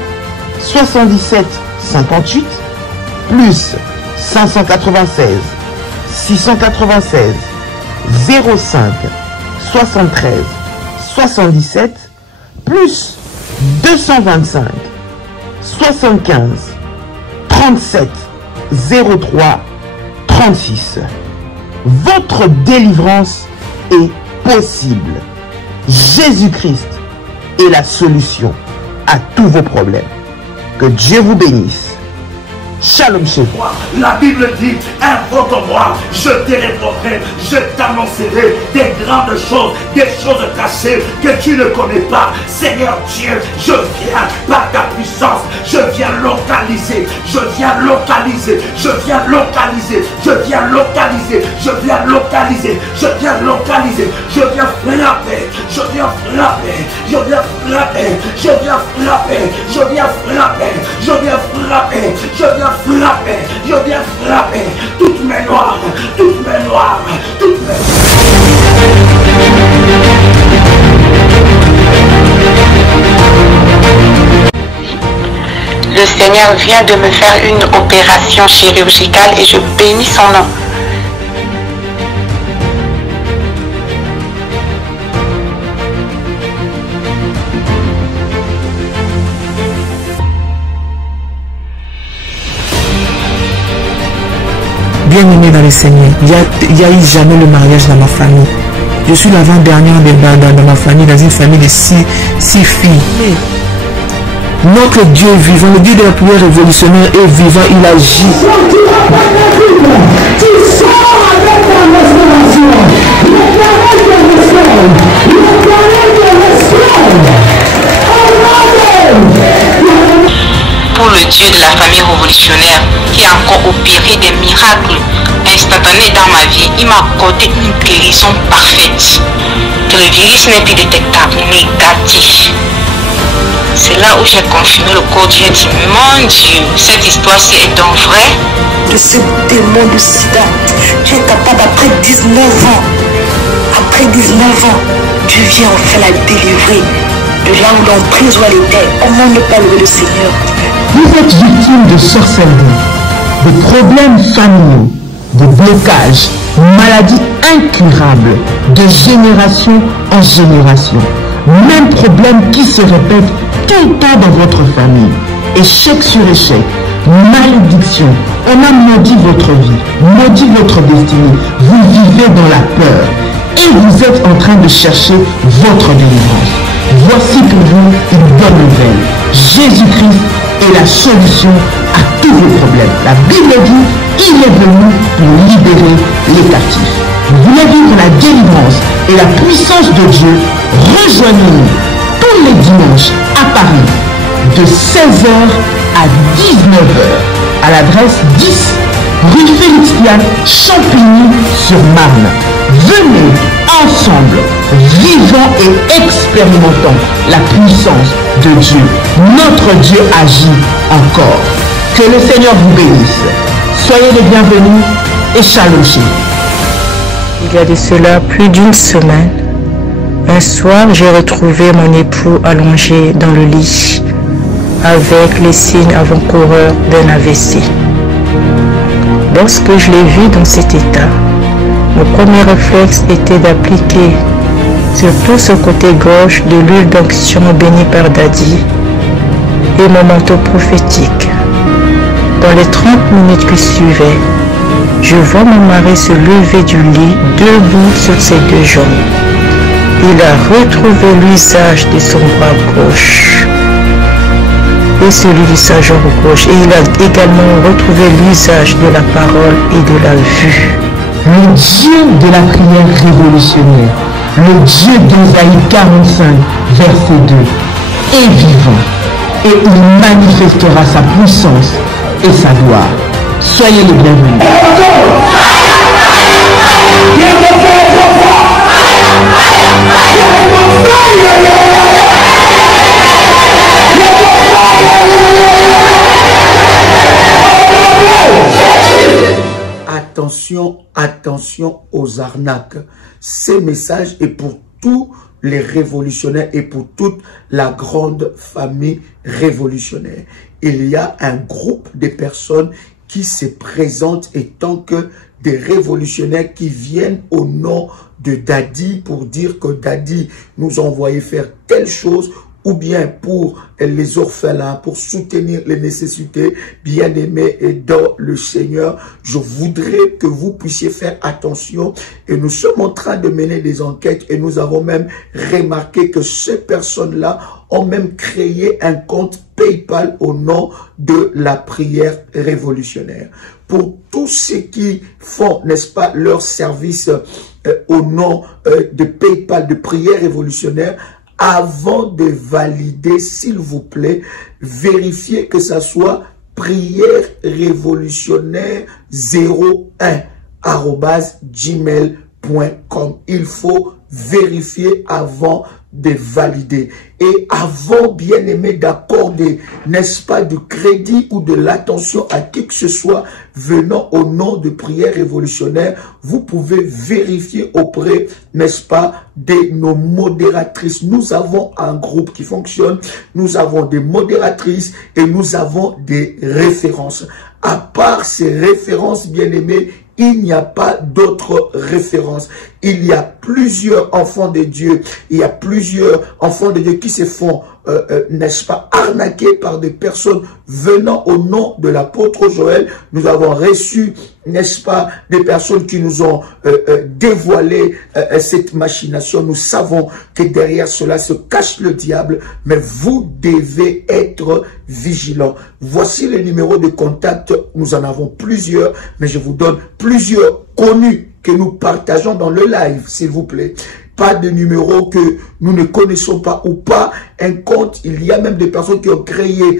77 58 plus 596 696 05 73 77 plus 225 75 37 03 36. Votre délivrance est possible. Jésus-Christ est la solution à tous vos problèmes. Que Dieu vous bénisse. Shalom chez vous. La Bible dit, invoque-moi, je te répondrai, je t'annoncerai des grandes choses, des choses cachées que tu ne connais pas. Seigneur Dieu, je viens par ta puissance, je viens localiser, je viens localiser, je viens localiser, je viens localiser, je viens localiser, je viens localiser, je viens frapper, je viens frapper, je viens frapper, je viens frapper, je viens frapper, je viens frapper, je viens frapper, je viens frapper toutes mes noirs, toutes mes noirs, toutes mes... Le Seigneur vient de me faire une opération chirurgicale et je bénis son nom. Bien-aimé dans le Seigneur, il n'y a eu jamais le mariage dans ma famille. Je suis l'avant-dernière dans ma famille, dans une famille de six filles. Mais notre Dieu vivant, le Dieu de la prière révolutionnaire est vivant, il agit. Pour le Dieu de la famille révolutionnaire qui a encore opéré des miracles instantanés dans ma vie, il m'a accordé une guérison parfaite. Que le virus n'est plus détectable, négatif. C'est là où j'ai confirmé le corps. J'ai dit, mon Dieu, cette histoire-ci est donc vraie. De ce démon de sida, tu es capable après 19 ans. Après 19 ans, tu viens enfin la délivrer de là où l'emprise où elle était. Comment ne pas louer le Seigneur? Vous êtes victime de sorcellerie, de problèmes familiaux, de blocages, maladies incurables, de génération en génération. Même problème qui se répète tout le temps dans votre famille. Échec sur échec, malédiction. On a maudit votre vie, maudit votre destinée. Vous vivez dans la peur et vous êtes en train de chercher votre délivrance. Voici pour vous une bonne nouvelle. Jésus-Christ est la solution à tous vos problèmes. La Bible dit, il est venu pour libérer les captifs. Vous voulez vivre la délivrance et la puissance de Dieu? Rejoignez-nous tous les dimanches à Paris de 16h à 19h à l'adresse 10 rue Félix Piat, Champigny-sur-Marne. Venez ensemble, vivons et expérimentons la puissance de Dieu. Notre Dieu agit encore. Que le Seigneur vous bénisse. Soyez les bienvenus et shalom. Il y a de cela plus d'une semaine, un soir, j'ai retrouvé mon époux allongé dans le lit avec les signes avant-coureurs d'un AVC. Lorsque je l'ai vu dans cet état, mon premier réflexe était d'appliquer sur tout ce côté gauche de l'huile d'onction bénie par Daddy et mon manteau prophétique. Dans les 30 minutes qui suivaient, je vois mon mari se lever du lit debout sur ses deux jambes. Il a retrouvé l'usage de son bras gauche et celui de sa jambe gauche. Et il a également retrouvé l'usage de la parole et de la vue. Le Dieu de la prière révolutionnaire, le Dieu d'Ésaïe 45, verset 2, est vivant et il manifestera sa puissance et sa gloire. Soyez les bienvenus. Attention, attention aux arnaques. Ces messages est pour tous les révolutionnaires et pour toute la grande famille révolutionnaire. Il y a un groupe de personnes qui se présentent étant que des révolutionnaires qui viennent au nom de Daddy pour dire que Daddy nous a envoyé faire telle chose, ou bien pour les orphelins, pour soutenir les nécessités, bien-aimés et dans le Seigneur. Je voudrais que vous puissiez faire attention et nous sommes en train de mener des enquêtes et nous avons même remarqué que ces personnes-là ont même créé un compte PayPal au nom de la prière révolutionnaire. Pour tous ceux qui font, n'est-ce pas, leur service au nom de PayPal, de prière révolutionnaire, avant de valider, s'il vous plaît, vérifiez que ça soit prière révolutionnaire 01@gmail.com. Il faut vérifier avant de valider. Et avant, bien aimé, d'accorder, n'est-ce pas, du crédit ou de l'attention à qui que ce soit venant au nom de prière révolutionnaire, vous pouvez vérifier auprès, n'est-ce pas, de nos modératrices. Nous avons un groupe qui fonctionne, nous avons des modératrices et nous avons des références. À part ces références, bien aimés, il n'y a pas d'autres références. Il y a plusieurs enfants de Dieu. Il y a plusieurs enfants de Dieu qui se font, n'est-ce pas, arnaquer par des personnes venant au nom de l'apôtre Joël. Nous avons reçu, n'est-ce pas, des personnes qui nous ont dévoilé cette machination. Nous savons que derrière cela se cache le diable, mais vous devez être vigilants. Voici les numéros de contact. Nous en avons plusieurs, mais je vous donne plusieurs connus que nous partageons dans le live, s'il vous plaît. Pas de numéro que nous ne connaissons pas ou pas un compte. Il y a même des personnes qui ont créé,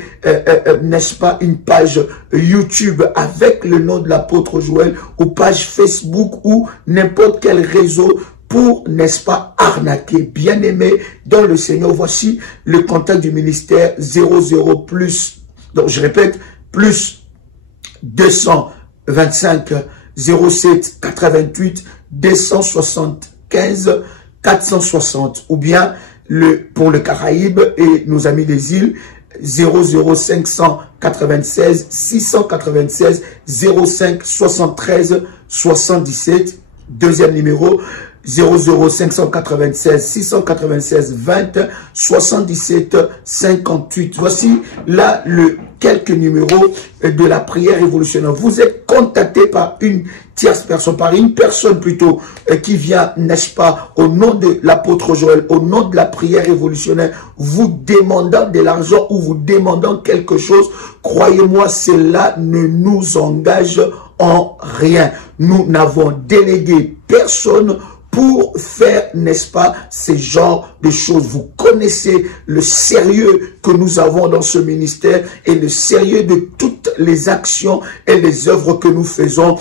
n'est-ce pas, une page YouTube avec le nom de l'apôtre Joël ou page Facebook ou n'importe quel réseau pour, n'est-ce pas, arnaquer. Bien-aimé dans le Seigneur, voici le contact du ministère 00 plus, donc je répète, plus 225 07 88 275 460, ou bien pour le Caraïbe et nos amis des îles, 00596 696 05 73 77. Deuxième numéro, 00596 696 20 77 58. Voici là quelques numéros de la prière révolutionnaire. Vous êtes contacté par une tierce personne, par une personne plutôt, qui vient, n'est-ce pas, au nom de l'apôtre Joël, au nom de la prière révolutionnaire, vous demandant de l'argent ou vous demandant quelque chose. Croyez-moi, cela ne nous engage en rien. Nous n'avons délégué personne pour faire, n'est-ce pas, ces genres de choses. Vous connaissez le sérieux que nous avons dans ce ministère et le sérieux de toutes les actions et les œuvres que nous faisons,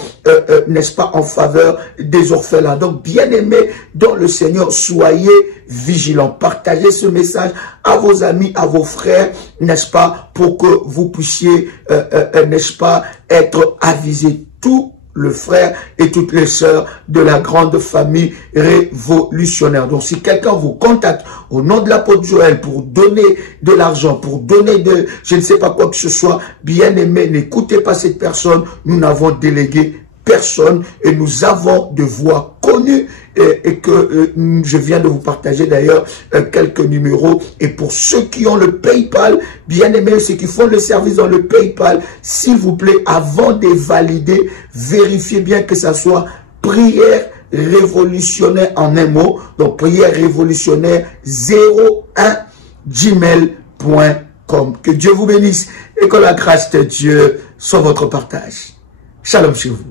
n'est-ce pas, en faveur des orphelins. Donc, bien-aimés dans le Seigneur, soyez vigilants. Partagez ce message à vos amis, à vos frères, n'est-ce pas, pour que vous puissiez, n'est-ce pas, être avisés. Tout le frère et toutes les sœurs de la grande famille révolutionnaire. Donc, si quelqu'un vous contacte au nom de l'apôtre Joël pour donner de l'argent, pour donner de, je ne sais pas quoi que ce soit, bien aimé, n'écoutez pas cette personne. Nous n'avons délégué personne et nous avons de voix connues et que je viens de vous partager d'ailleurs quelques numéros. Et pour ceux qui ont le PayPal, bien aimés, ceux qui font le service dans le PayPal, s'il vous plaît, avant de valider, vérifiez bien que ça soit prière révolutionnaire en un mot. Donc prière révolutionnaire 01gmail.com. Que Dieu vous bénisse et que la grâce de Dieu soit votre partage. Shalom chez vous.